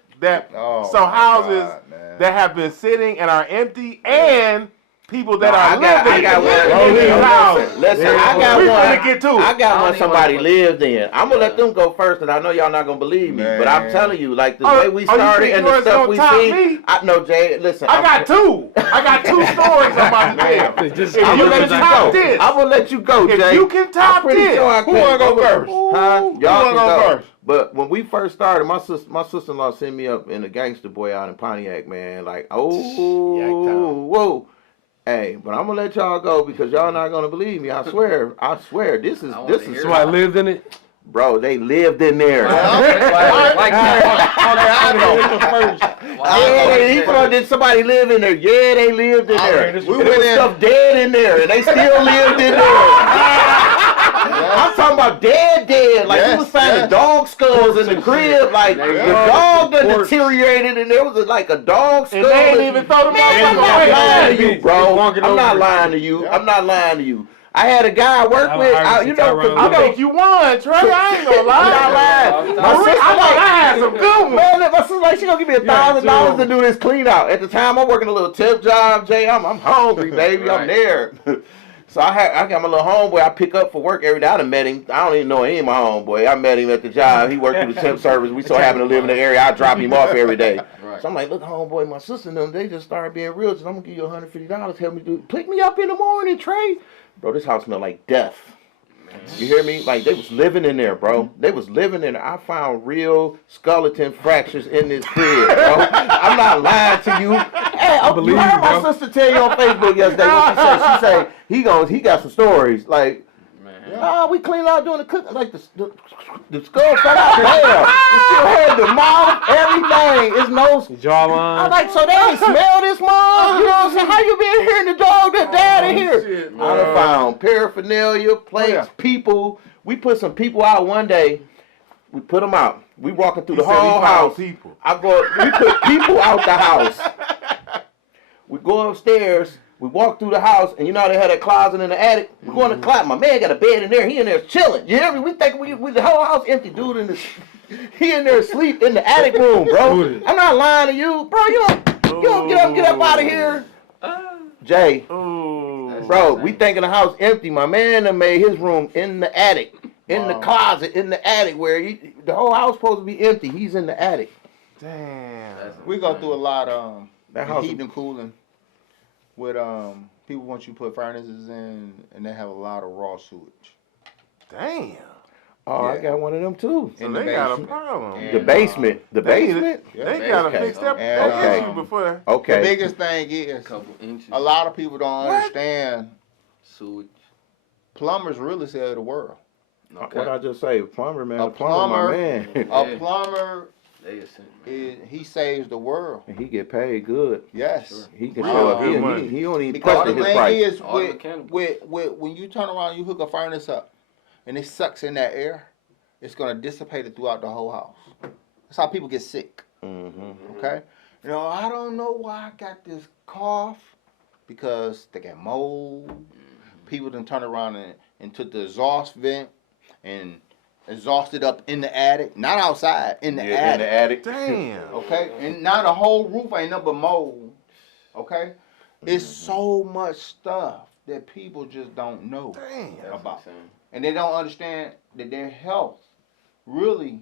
Oh, some my houses God, man. that have been sitting and are empty, and people that are I living got in one. these houses. Listen, I got We one. finna get to it. I got I one don't somebody even lived in. I'm gonna let them go first, and I know y'all not gonna believe me, but I'm Man. telling you, like the Oh, way we you started think and the yours stuff gonna we top seen. me? I know, Jay. Listen, I got two. I got two stories I'm about to tell. Just- If I'm you gonna can let you top go. this, I'm gonna let you go, if Jay. you can top I'm pretty this, sure I Who can. wanna go first? Huh? Who Y'all wanna can go go. first? But when we first started, my sister-in-law sent me up in a gangster boy out in Pontiac, man. Like, whoa. Hey, but I'm gonna let y'all go because y'all not gonna believe me. I swear. This is I wanna hear Somebody lived in it. bro. They lived in there. Did somebody live in there? Yeah, they lived in there. this We There went was in. stuff dead in there, and they still lived in there. I'm talking about dead. Like we Yes, was finding yes. dog skulls in the crib. Like There you the go. dog done Corpse. deteriorated, and there was like a dog skull. and they ain't even throw them Man, I'm not away. lying to you, bro. Walking I'm not over. lying to you. Yeah. I'm not lying to you. I had a guy I work with. You know, 'cause I think you won, Trey. I ain't gonna I'm not lie. lying. My My sister I thought I like, had some good ones. man, my sister like she gonna give me $1,000 to do this clean out. At the time, I'm working a little tip job, Jay. I'm hungry, baby. I'm Right. there. So I got my little homeboy I pick up for work every day. I done met him. I don't even know any of my homeboy. I met him at the job. He worked through the temp service. We so happen to live in the area. I drop him off every day. Right. So I'm like, look, homeboy, my sister and them, they just started being real. So I'm gonna give you $150. Help me pick me up in the morning, Trey. Bro, this house smelled like death. You hear me? Like they was living in there, bro. They was living in there. I found real skeleton fractures in this crib, bro. I'm not lying to you. Hey, you believe heard you, my bro. sister tell you on Facebook yesterday what she said. She say he got some stories. Like, Man. we cleaned out doing the cooking. Like the skull fell out. Damn. It still had the mouth, everything. It's no. Jawline. I'm like, so they ain't smell this, mom? You know what I'm saying? How you been hearing the dog that died in here? Shit, I done found paraphernalia, plates, people. We put some people out one day. We put them out. We walking through He the said he whole found house. people. We put people out the house. We go upstairs. We walk through the house, and you know how they had that closet in the attic. We go in the closet. My man got a bed in there. He in there chilling. You hear me? We think we the whole house empty. Dude in the he in there asleep in the attic room, bro. I'm not lying to you, bro. You don't get up out of here, Jay. Ooh. Bro, we thinking the house empty. My man done made his room in the attic, in the closet, in the attic where the whole house supposed to be empty. He's in the attic. Damn. We go through a lot That house- heating and cooling with people once you put furnaces in and they have a lot of raw sewage. Damn. Oh, I Yeah. got one of them too. So In the they got a basement. problem. And, The basement. The They need basement? Yeah. They gotta Okay. fix that And, issue before. The Okay. biggest thing is Couple inches. a lot of people don't What? understand Sewage. plumbers really save the world. Okay. What I just say? Plumber, man. A Plumber, my plumber- man. A Yeah. plumber They a simp, man. he saves the world. And he get paid good. Yes. Sure. He can Real show up. good money. He don't even Because question the his thing price. is, All the mechanical. with when you turn around, you hook a furnace up, and it sucks in that air, it's gonna dissipate it throughout the whole house. That's how people get sick. Mm-hmm. Okay, you know, I don't know why I got this cough because they got mold. People done turn around and took the exhaust vent and exhausted up in the attic, not outside, in the attic. In the attic. Damn. Okay, and now the whole roof ain't nothing but mold. Okay, it's so much stuff that people just don't know Damn. That's about, insane. and they don't understand that their health really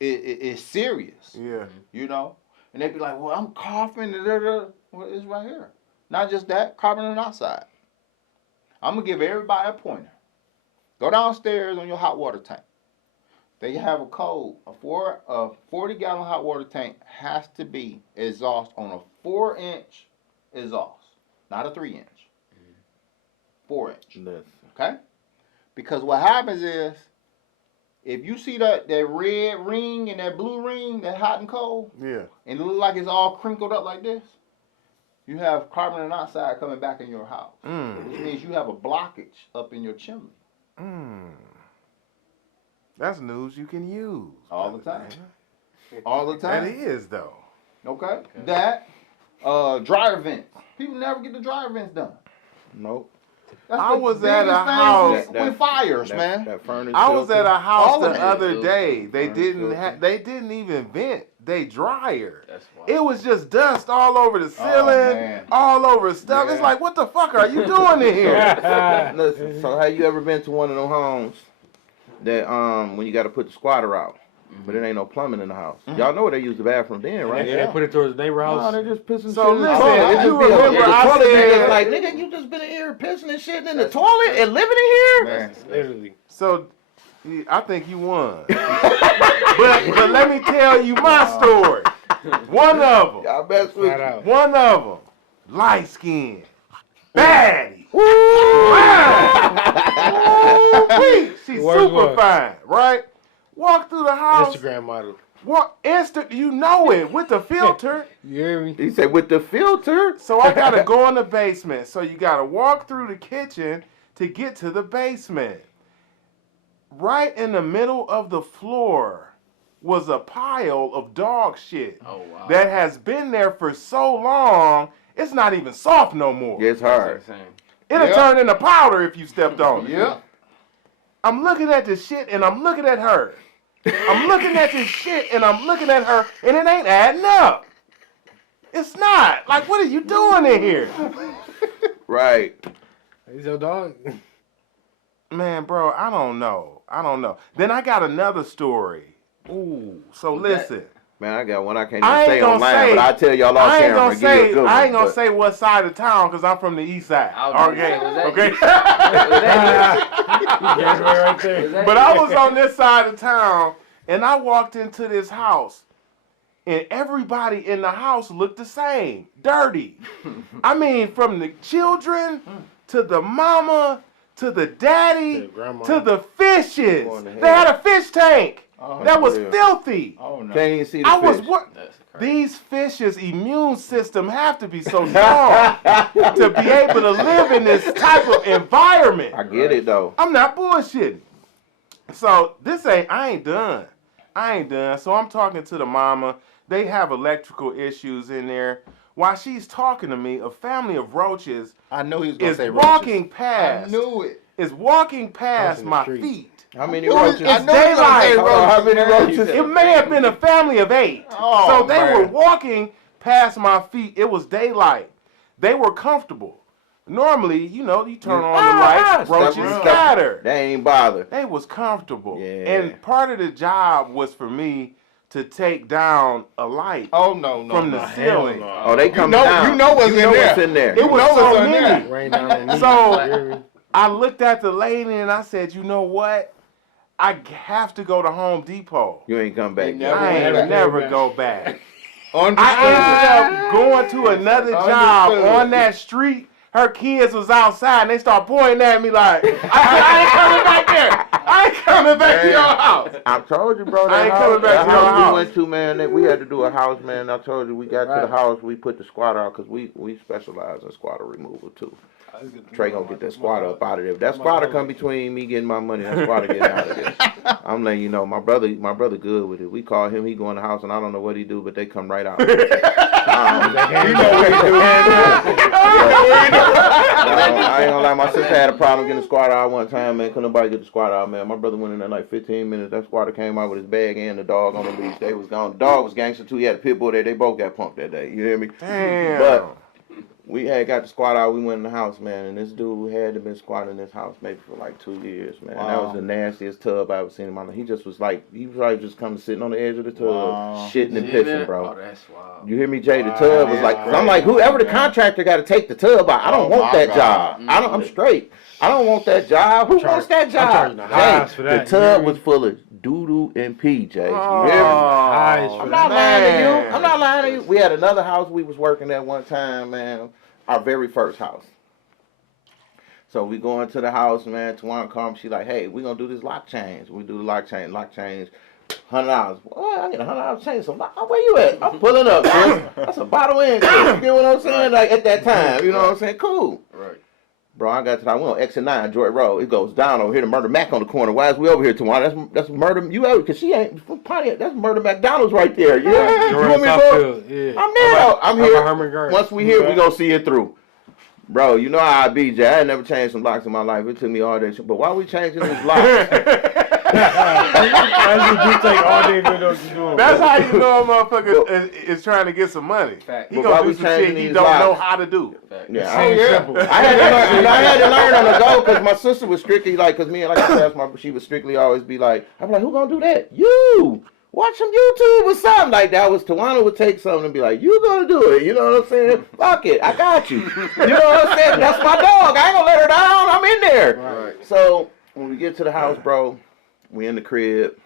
is serious. Yeah. You know, and they be like, "Well, I'm coughing." Well, it's right here. Not just that, carbon monoxide. I'm gonna give everybody a pointer. Go downstairs on your hot water tank. They have a code. A 40-gallon hot water tank has to be exhaust on a 4-inch exhaust, not a 3-inch. 4-inch. Listen. Okay? Because what happens is, if you see that red ring and that blue ring, that hot and cold, Yeah. and it look like it's all crinkled up like this, you have carbon monoxide coming back in your house, which means you have a blockage up in your chimney. That's news you can use. All the time. All the time. That is though. Okay. That, dryer vents. People never get the dryer vents done. Nope. That's I the was at a biggest thing house- with fires, man. That furnace I was at a house All the of it. other day. They Furnace they didn't even vent. They dryer. That's why. It was just dust all over the ceiling, man. all over stuff. It's Yeah. like, what the fuck are you doing in here? Listen, so have you ever been to one of them homes that when you got to put the squatter out, but it ain't no plumbing in the house? Y'all know where they use the bathroom then, right? Yeah, put it towards the neighbor No, house. they just pissing So shit in the listen, toilet. if It you just be remember, the I toilet said- is like, nigga, you just been in here pissing and shitting in the toilet and living in here? Man. Literally. So I think you won. but let me tell you my story. One of them. Y'all best with Flat out. One of them. Light skin. Baddie. Ooh-wee. She's Where's super what? fine, right? Walk through the house. Instagram model. Walk you know it with the filter. You hear me? He said with the filter. So I gotta go in the basement. So you gotta walk through the kitchen to get to the basement. Right in the middle of the floor was a pile of dog shit Oh wow. that has been there for so long, it's not even soft no more. It's hard. That's insane. It'll Yeah. turn into powder if you stepped on it. Yeah. I'm looking at this shit and I'm looking at her. I'm looking at this shit and I'm looking at her and it ain't adding up. It's not. Like, what are you doing in here? Right. He's your dog. Man, bro, I don't know. Then I got another story. Ooh, so listen. Man, I got one I can't I even ain't say gonna online, say- but I'll tell y'all off I ain't camera. gonna and give you a say good I ain't one, gonna but- say what side of town because I'm from the east side. Oh, Okay, was that- okay. Gas right there. But I was on this side of town and I walked into this house and everybody in the house looked the same, dirty. I mean, from the children to the mama to the daddy To the grandma. to the fishes. Going to They had a fish tank Oh, that was yeah. filthy. Oh no. Can't even see the I was fish. what? That's crazy. These fishes' immune system have to be so strong to be able to live in this type of environment. I get it though. I'm not bullshitting. So I ain't done. So I'm talking to the mama. They have electrical issues in there. While she's talking to me, a family of roaches I knew he was gonna is say walking roaches. I past. knew it. Is walking past Crossing the my street. feet. How many I knew roaches? he was gonna say daylight. Hold on, how many man. roaches? It may have been a family of 8. Oh, So they man. were walking past my feet. It was daylight. They were comfortable. Normally, you turn on the lights, roaches Step- scatter. They ain't bothered. They was comfortable. Yeah. And part of the job was for me to take down a light Oh no, no. from no. the Hell ceiling. no. Oh, they come know- down. you know what's in there. what's in there. It was know so what's in many. there. Rain down on me. So- You hear me? I looked at the lady and I said, you know what? I have to go to Home Depot. You ain't come back. They never I went ain't back. never go back. Understood. I ended up going to another job Understood. on that street. Her kids was outside and they start pointing at me like, I ain't coming back there. I ain't coming back to your house. I told you, bro. I That ain't house, coming back that to your house house. we went to, man. That we had to do a house, man. I told you we got to Right. the house. We put the squatter out because we specialize in squatter removal too. Trey gonna get that squatter up out of there. If that squatter come between me getting my money, that squatter getting out of there. I'm letting you know, my brother good with it. We call him, he go in the house, and I don't know what he do, but they come right out. You know what he do. I ain't gonna lie, my sister had a problem getting the squatter out one time, man. Couldn't nobody get the squatter out, man. My brother went in there like 15 minutes. That squatter came out with his bag and the dog on the leash. They was gone. The dog was gangster too. He had a pit bull there. They both got pumped that day. You hear me? Damn. But we had got the squad out. We went in the house, man, and this dude had been squatting in this house maybe for like 2 years, man. That Wow. was the nastiest tub I ever seen in my life. He just was like, he was probably just coming sitting on the edge of the tub, Wow. shitting and Yeah, pissing, man. bro. Oh, that's wild. You hear me, Jay? The Wow, tub was man, like, that's 'cause I'm like, crazy, whoever the man. contractor got to take the tub out. I don't Oh, want my that God. job. I'm straight. I don't want that job. Who wants that job? charging the highest for that, The you hear tub me? was full of doo-doo and pee, Jay. You Oh, hear me? Highs for I'm that. not lying to you. man. I'm not lying to you. We had another house we was working at one time, man. Our very first house. So we go into the house, man. Tawana comes. She like, hey, we gonna do this lock change. We do the lock change. $100. Boy, I get $100 change. So where you at? I'm pulling up, sis. That's a bottle in. Sis. You get what I'm saying? Like at that time, you know what I'm saying? Cool. Right. Bro, I got to that. We on X and 9, Joy Road. It goes down over here to Murder Mac on the corner. Why is we over here, Tawana? That's Murder. You ever? Cause she ain't from Pontiac. That's Murder McDonald's right there. Yeah. You want me to go? Yeah. I'm there. I'm here. Herman Gardens. Once we here, we gonna see it through. Bro, you know how I be, Jay. I ain't never changed some locks in my life. It took me all day. But why we changing these locks? That's how you know a motherfucker is trying to get some money. Fact. He But gonna why do we some shit changing he these don't know locks? how to do. Fact. Yeah, Simple. I had to learn on the go because my sister was strictly like, cause me and like I said, she was strictly always be like, I'm like, who gonna do that? You watch some YouTube or something like that. Was Tawana would take something and be like, you gonna do it? You know what I'm saying? Fuck it, I got you. You know what I'm saying? That's my dog. I ain't gonna let her down. I'm in there. Right. So when we get to the house, bro, we in the crib.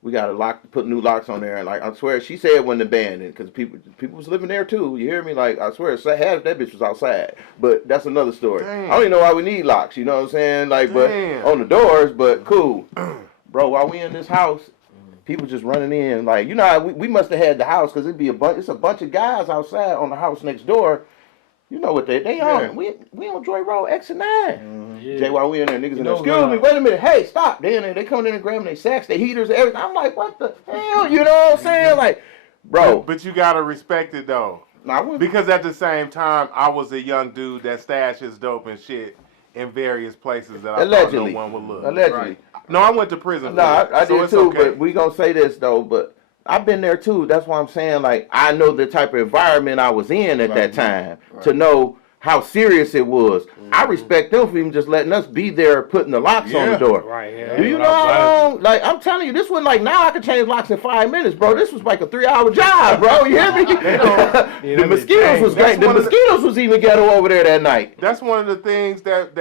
We got to put new locks on there, and like I swear, she said it wasn't abandoned because people was living there too. You hear me? Like I swear, half that bitch was outside, but that's another story. Damn. I don't even know why we need locks. You know what I'm saying? Like, but on the doors, but cool, bro. While we in this house, people just running in. Like, you know, how we must have had the house because it's a bunch of guys outside on the house next door. You know what they on? We on Joy Road X and 9. Yeah. Jay, while we in there, niggas in there. know Excuse what? me, wait a minute. Hey, stop. They in there. They coming in and grabbing their sacks, their heaters, everything. I'm like, what the hell? You know what I'm saying? Like, bro. But you gotta respect it though. Because at the same time, I was a young dude that stashes dope and shit in various places that I thought no one would look. Allegedly. Right. No, I went to prison. No, I so did it's too, okay. but we gonna say this though, but I've been there too. That's why I'm saying, like, I know the type of environment I was in at that time to know how serious it was. I respect them for even just letting us be there, putting the locks on the door. Right, yeah. Do you know how long? Like, I'm telling you, this wasn't like now I can change locks in 5 minutes, bro. This was like a 3-hour job, bro. You hear me? The mosquitoes was great. The mosquitoes was even ghetto over there that night. That's one of the things that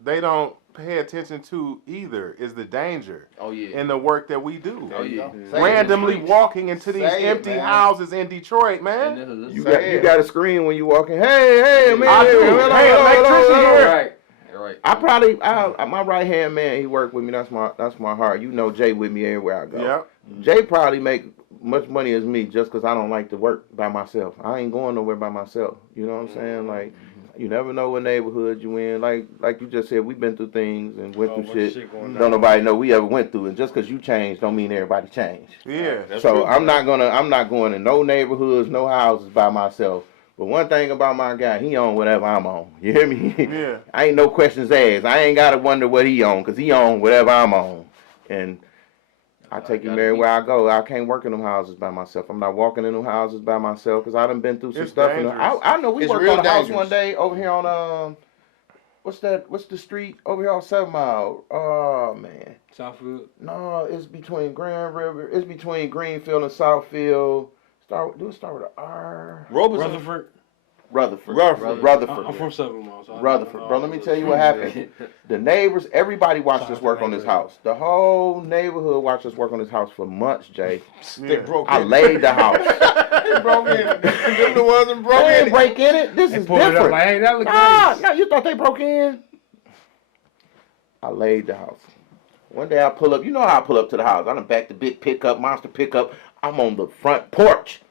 they don't pay attention to either is the danger Oh yeah. in the work that we do. Oh yeah. Randomly walking into these Say it, empty man. houses in Detroit, man. You got to scream when you walking. Hey, man. I do. Hey, electrician here. Right. Right. My right hand man, he worked with me. That's my heart. You know Jay with me everywhere I go. Yep. Jay probably make much money as me just because I don't like to work by myself. I ain't going nowhere by myself. You know what I'm saying? Like, you never know what neighborhood you in. Like you just said, we've been through things and went through shit. Don't nobody know we ever went through. And just because you changed don't mean everybody changed. Yeah. So I'm not going in no neighborhoods, no houses by myself. But one thing about my guy, he on whatever I'm on. You hear me? Yeah. I ain't no questions asked. I ain't got to wonder what he on because he on whatever I'm on. And I take him everywhere I go. I can't work in them houses by myself. I'm not walking in them houses by myself because I done been through some It's stuff. dangerous. I know we It's worked real on a house dangerous. one day over here on what's the street over here on 7 Mile? Oh man. Southfield. No, it's between Grand River. It's between Greenfield and Southfield. Do it start with an R? Rutherford. Rutherford. I'm from 7 Miles. So Rutherford. Bro, let me tell you what happened. The neighbors, everybody watched us work on this house. The whole neighborhood watched us work on this house for months, Jay. They broke I in. laid the house. They broke in. Them the ones that broke They in. didn't break in it. This is Pulled it up different. like, hey, that look nice. No, you thought they broke in? I laid the house. One day I pull up. You know how I pull up to the house. I done back the big pickup, monster pickup. I'm on the front porch.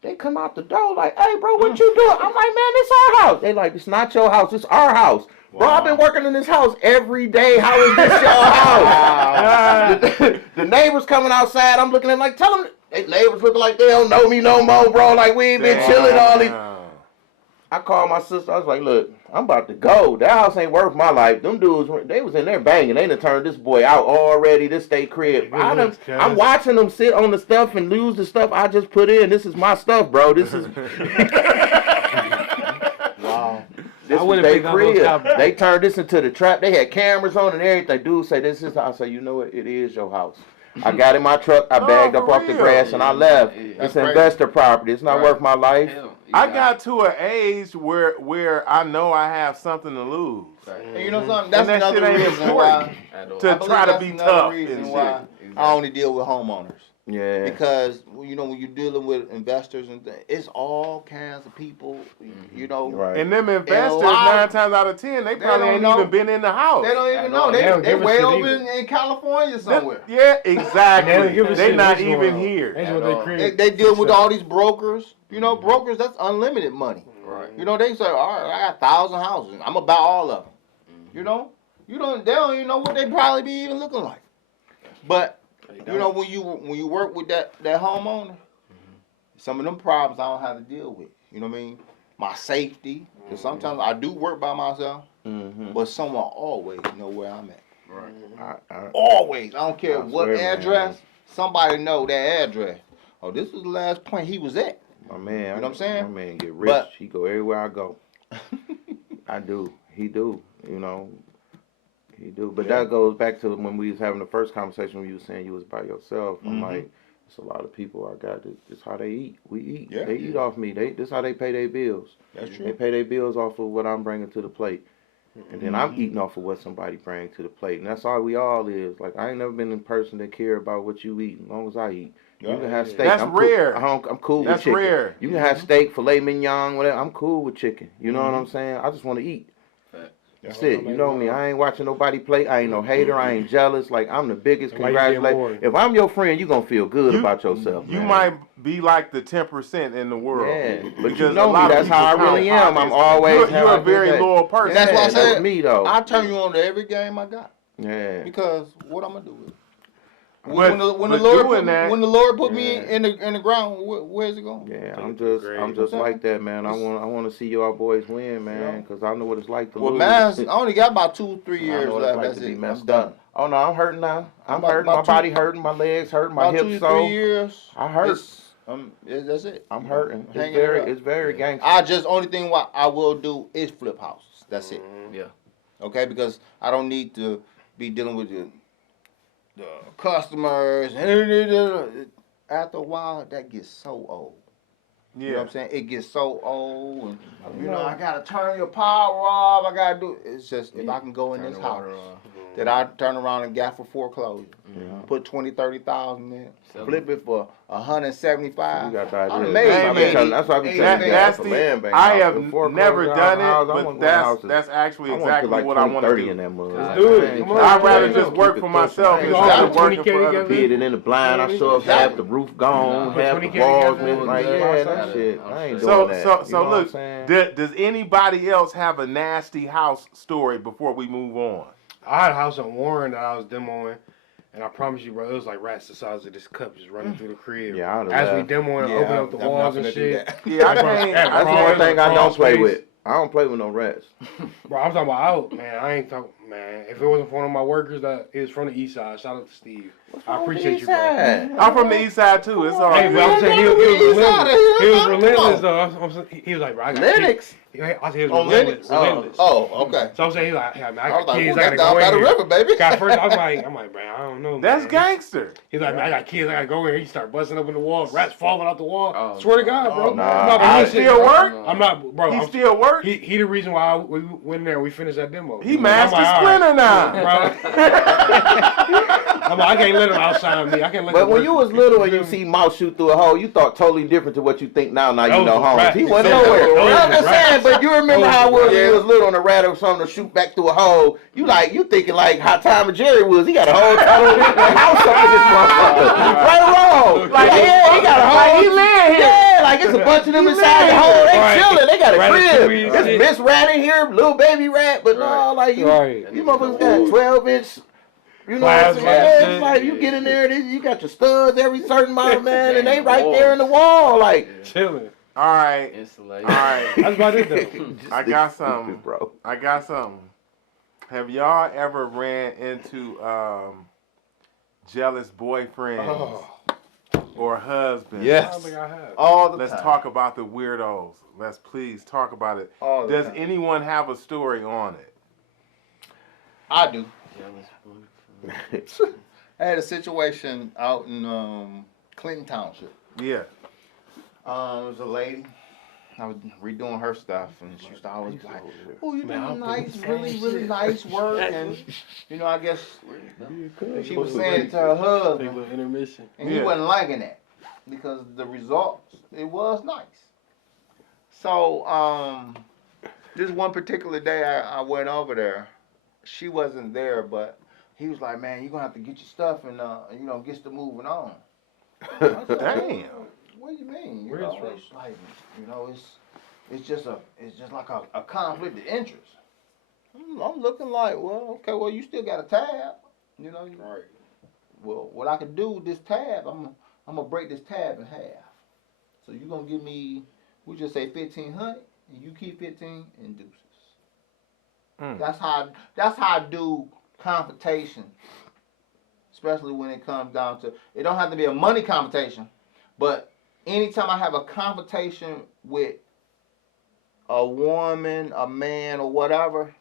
They come out the door like, hey, bro, what you doing? I'm like, man, this our house. They like, it's not your house. It's our house. Wow. Bro, I've been working in this house every day. How is this your house? The neighbors coming outside. I'm looking at them like, tell them. They neighbors looking like they don't know me no more, bro. Like, we ain't been chilling all these. I called my sister. I was like, look, I'm about to go. That house ain't worth my life. Them dudes, they was in there banging. They done turned this boy out already. This state crib. I'm watching them sit on the stuff and lose the stuff I just put in. This is my stuff, bro. This is... Wow. This is their crib. They turned this into the trap. They had cameras on and everything. Dude say, this is... I say, you know what? It is your house. I got in my truck. I bagged up off the grass and I left. It's investor property. It's not worth my life. I got to an age where I know I have something to lose. And you know something? That's that another shit ain't reason why. to try to be tough Reason and why shit. I only deal with homeowners. Yeah. Because you know when you're dealing with investors and things, it's all kinds of people. You know. Right. And them investors, 9 times out of 10, they probably ain't even been in the house. They don't even know. They way over in California somewhere. Yeah, exactly. They not even here. That's what they create. They deal with all these brokers. You know, brokers, that's unlimited money. Right. You know, they say, all right, I got 1,000 houses. I'm about all of them. You know, they don't even know what they probably be even looking like. But you know, when you work with that homeowner, some of them problems I don't have to deal with. You know what I mean? My safety. Because sometimes I do work by myself, but someone always know where I'm at. Right. Always. I don't care what swear, address. man. Somebody know that address. Oh, this was the last point he was at. My man, You know what I'm saying? My man get rich. But- He go everywhere I go. I do. He do. You know. He do. But that goes back to when we was having the first conversation when you was saying you was by yourself. I'm like, it's a lot of people I got. This how they eat. We eat. Yeah. They eat off me. This how they pay their bills. That's They true. pay their bills off of what I'm bringing to the plate. And then I'm eating off of what somebody brings to the plate. And that's all we all is. Like, I ain't never been a person that care about what you eat as long as I eat. You can have steak. That's rare. I'm cool That's with chicken. rare. You can have steak, filet mignon, whatever. I'm cool with chicken. You know what I'm saying? I just want to eat. That's it. You know me. I ain't watching nobody play. I ain't no hater. I ain't jealous. Like, I'm the biggest. Congratulations. If I'm your friend, you gonna feel good about yourself. You man. might be like the 10% in the world. Yeah, but Because you a know lot me. of That's how I people really count am. I'm pockets. always. You're a very loyal person. That's why I said- me though. I turn you on to every game I got. Yeah. Because what I'm gonna do with it? But- When the but Lord doing put, that- when the Lord put me in the ground, where's it going? Yeah, Take I'm it to the just grave. like that, man. I want to see y'all boys win, man, because I know what it's like to Well, lose. man, I only got about 2-3 I years know what it's left. like That's to be it. I'm messed done. up. Oh no, I'm hurting now. I'm About- hurting. about My two- body hurting. My legs hurting. My About 2 hips to 3 so. years. I hurt. That's it. I'm You know, hurting. hanging it up. It's very gangster. I just only thing what I will do is flip houses. That's it. Yeah. Okay, because I don't need to be dealing with the customers. After a while, that gets so old. You know what I'm saying? It gets so old, and you know I gotta turn your power off. I gotta do. It's just if I can go in this house that I turn around and got for foreclosure, put 20,000-30,000 in, flip it for 175. You got the I done idea. made That's why I be telling That- you. That's a land bank I house. have Before never closing done down houses, I it, want but one house that's actually I want exactly like what I want to 30 do. in that mug. Let's do it. I ain't Come on, trying I'd to rather keep just it work for pushing. myself I ain't instead trying of to working 20K for other together. Did people. it in the blind. I saw half the roof gone, Put half the 20K walls together. missing. Like, Yeah, yeah, that shit. I'm I ain't straight. doing that. So You know what I'm look, saying? does anybody else have a nasty house story before we move on? I had a house on Warren that I was demoing, and I promise you, bro, it was like rats the size of this cup just running through the crib. Yeah, I'd have As we left. demoing and opening up the I'm walls not and finna do shit. that. Yeah, I Bro, can't. that's That's the Crawl one thing I space. don't play with. I don't play with no rats. Bro, I'm talking about out, man. I ain't talking, man. If it wasn't for one of my workers that is from the east side, shout out to Steve. I appreciate you, bro. I'm from the east side too. It's all Hey, right. but I'm saying he was relentless. He was relentless, though. He was like, bro, I got Lennox. kids. I said he was On relentless. Lennox? relentless. Oh, okay. So I'm saying he's like, yeah, man, I I got was like, kids. ooh, I that gotta down go by in the here. river, baby. God, first I'm like, man, I don't know. That's man. gangster. He's like, man, I got kids. I gotta go in here. He start busting open the walls, rats falling out the wall. Oh, Swear to God, bro. Oh, nah. I'm not I He bullshit, still bro. work? I'm not, bro. He still work? He the reason why we went in there and we finished that demo. He I'm Master like, all right, Splinter now. bro. I'm like, I can't let him outshine me. I can't let. But the when you workers- was little and you feel me? see mouse shoot through a hole, you thought totally different to what you think now. Now That you was know a Holmes. rat. He wasn't That was nowhere. a rat. I'm just saying, but you remember how it was when Yeah. you was little and a rat or something to shoot back through a hole. You thinking like how Tom and Jerry was. He got a whole house up in this motherfucker. Right or wrong? Like yeah, he got a whole. He live here. Yeah, like it's a bunch of them inside the hole. They Right. chilling. They got a crib. Ratatouille There's shit. Miss Rat in here, little baby rat, but no, like you, Right. you motherfuckers got 12-inch. You know what I'm Plasma saying? and Yeah, shit. it's like you get in there, you got your studs every certain amount, man, and they Damn, right there in the wall, like. Chilling. All right. Installation. All right. That's about it though. I got something. Bro. I got something. Have y'all ever ran into jealous boyfriends or husbands? I don't think I have. All the Let's time. talk about the weirdos. Let's please talk about it. All the Does time. anyone have a story on it? I do. Jealous boyfriend. I had a situation out in Clinton Township. Yeah. It was a lady. I was redoing her stuff, and she used to always be like, "Oh, you doing nice, really nice work." And you know, I guess she was saying it to her Take a husband, little intermission. and he Yeah. wasn't liking that because the results it was nice. So this one particular day I went over there. She wasn't there, but he was like, "Man, you're gonna have to get your stuff and get to moving on." I said, Damn. What do you mean? Where is from? It's like, it's just like a conflict of interest. I'm looking like, well, okay, well, you still got a tab, you know. Right. Well, what I can do with this tab, I'm gonna break this tab in half. So you're gonna give me, we just say 1,500, and you keep 15 and deuces. That's how I do confrontation, especially when it comes down to. It don't have to be a money confrontation, but anytime I have a confrontation with a woman, a man, or whatever,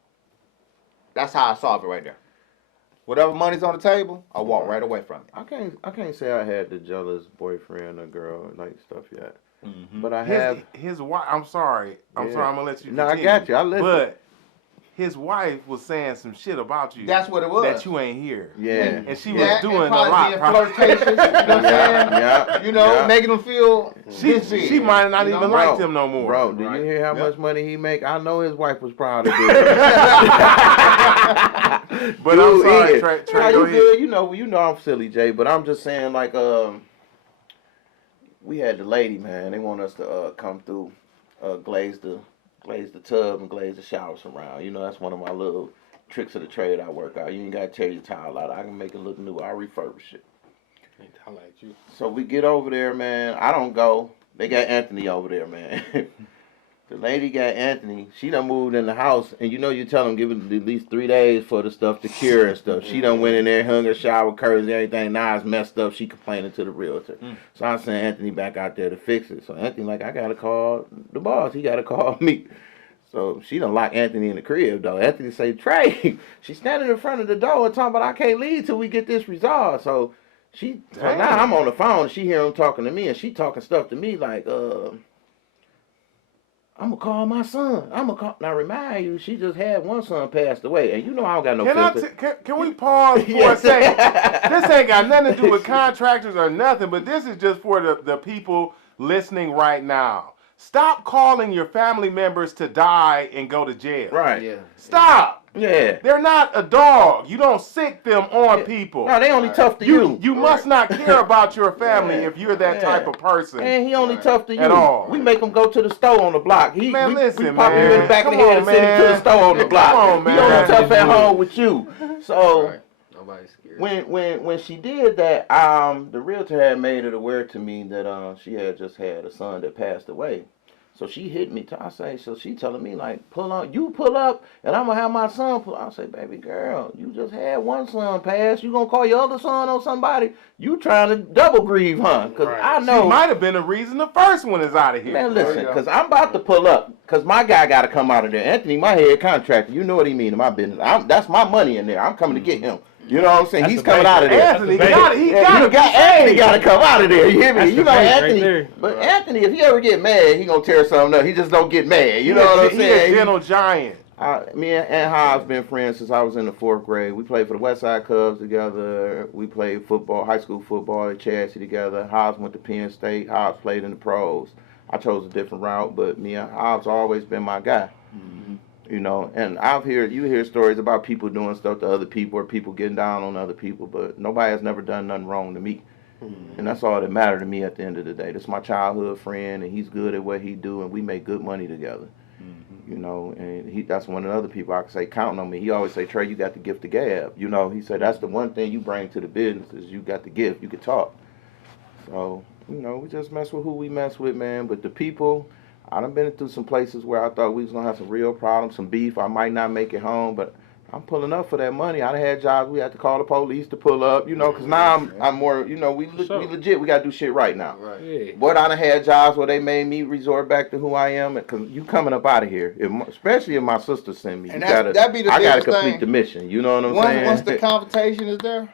that's how I solve it right there. Whatever money's on the table, I walk right away from it. I can't say I had the jealous boyfriend or girl like stuff yet. Mm-hmm. But I have his wife. I'm sorry. I'm gonna let you. No, continue. I got you. I listen. But his wife was saying some shit about you. That's what it was. That you ain't here. Yeah. And she was doing a lot. Being flirtatious, you know what I'm saying? Yeah. You know, making them feel She might not even like him no more. Bro, do you hear how much money he make? I know his wife was proud of this. But I'm sorry, Trey, you good? You know I'm silly, Jay, but I'm just saying like we had the lady, man. They want us to come through, glaze the tub and glaze the showers around. You know, that's one of my little tricks of the trade I work out. You ain't gotta tear your tile out. I can make it look new. I'll refurbish it. I like you. So we get over there, man. I don't go. They got Anthony over there, man. The lady got Anthony. She done moved in the house, and you know you tell them give it at least 3 days for the stuff to cure and stuff. She done went in there, hung her shower curtains and everything. Now it's messed up. She complaining to the realtor. So I sent Anthony back out there to fix it. So Anthony like, I gotta call the boss. He gotta call me. So she done lock Anthony in the crib, though. Anthony say, Trey, she's standing in front of the door and talking about I can't leave till we get this resolved. So now I'm on the phone. She hear him talking to me, and she talking stuff to me like, I'm going to call my son. Now, remind you, she just had one son passed away. And you know I don't got no filter. Can we pause for a second? This ain't got nothing to do with contractors or nothing, but this is just for the people listening right now. Stop calling your family members to die and go to jail. Right. Yeah. Stop. Yeah. They're not a dog. You don't sick them on people. No, they only tough to you. You must not care about your family if you're that type of person. And he only tough to you. At all. We make him go to the store on the block. Man, listen, we pop him in man. the back Come of the head on, and send him man. to the store on the block. Come on, man. He only tough at home with you. So Right. Nobody's scared. when she did that, the realtor had made it aware to me that she had just had a son that passed away. So she hit me. So she telling me like, pull up, and I'm gonna have my son pull. I say, baby girl, you just had one son pass. You gonna call your other son on somebody? You trying to double grieve, huh? Cause I know She might have been the reason the first one is out of here. Man, listen, cause I'm about to pull up. Cause my guy got to come out of there. Anthony, my head contractor. You know what he mean in my business. That's my money in there. I'm coming to get him. You know what I'm saying? He's coming out of there. Anthony, Anthony got to come out of there. You hear me? You know Anthony. But Anthony, if he ever get mad, he gonna tear something up. He just don't get mad. You know what I'm saying? He's a gentle giant. Me and Hobbs been friends since I was in the 4th grade. We played for the West Side Cubs together. We played football, high school football at Chelsea together. Hobbs went to Penn State. Hobbs played in the pros. I chose a different route, but me and Hobbs always been my guy. Mm-hmm. You know, and you hear stories about people doing stuff to other people or people getting down on other people, but nobody has never done nothing wrong to me. Mm-hmm. And that's all that mattered to me at the end of the day. This is my childhood friend, and he's good at what he do, and we make good money together. Mm-hmm. You know, and that's one of the other people I can say counting on me. He always say, Trey, you got the gift of gab. You know, he said that's the one thing you bring to the business is you got the gift. You can talk. So, you know, we just mess with who we mess with, man. But the people, I done been through some places where I thought we was going to have some real problems, some beef. I might not make it home, but I'm pulling up for that money. I done had jobs we had to call the police to pull up, you know, because now I'm more, you know, we legit. We got to do shit right now. Right. Yeah. But I done had jobs where they made me resort back to who I am, because you coming up out of here, especially if my sister send me. And I that'd be the got to biggest complete thing. the mission. You know what I'm saying? Once the confrontation is there,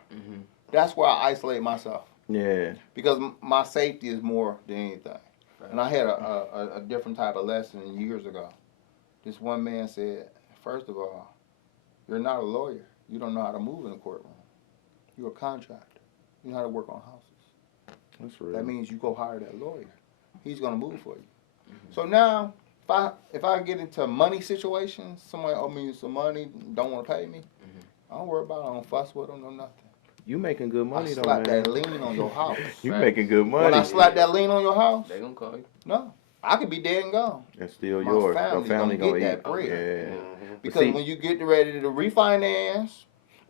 that's where I isolate myself. Yeah. Because my safety is more than anything. Right. And I had a different type of lesson years ago. This one man said, first of all, you're not a lawyer. You don't know how to move in the courtroom. You're a contractor. You know how to work on houses. That's real. That means you go hire that lawyer. He's going to move for you. Mm-hmm. So now, if I get into money situations, somebody owe me some money, don't want to pay me, I don't worry about it. I don't fuss with them, no nothing. You making good money, though, slap man. that lien on your house. You making good money. When I slap that lien on your house, They gonna call you. no. I could be dead and gone. It's still My yours. family Your family gonna gonna get eat. that bread. Yeah. Because see- when you get ready to refinance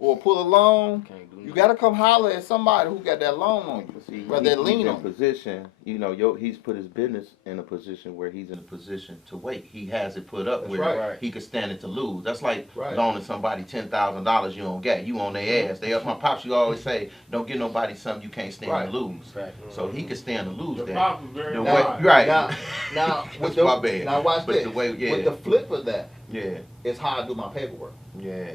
or pull a loan, Can't do you nothing. gotta come holler at somebody who got that loan on you. See, But they lean he's in on you. position, he's put his business in a position where he's in a position to wait. He has it put up That's where right. he could stand it to lose. That's like Right. loaning somebody $10,000 you don't get. You on their ass. They up my pops. You always say, don't give nobody something you can't stand Right. to lose. Right. So he could stand to lose The that. pop is very The Now- way, wide. right. Now, That's with my the, bad. now watch But this. the way, yeah, With the flip of that, yeah, is how I do my paperwork. yeah.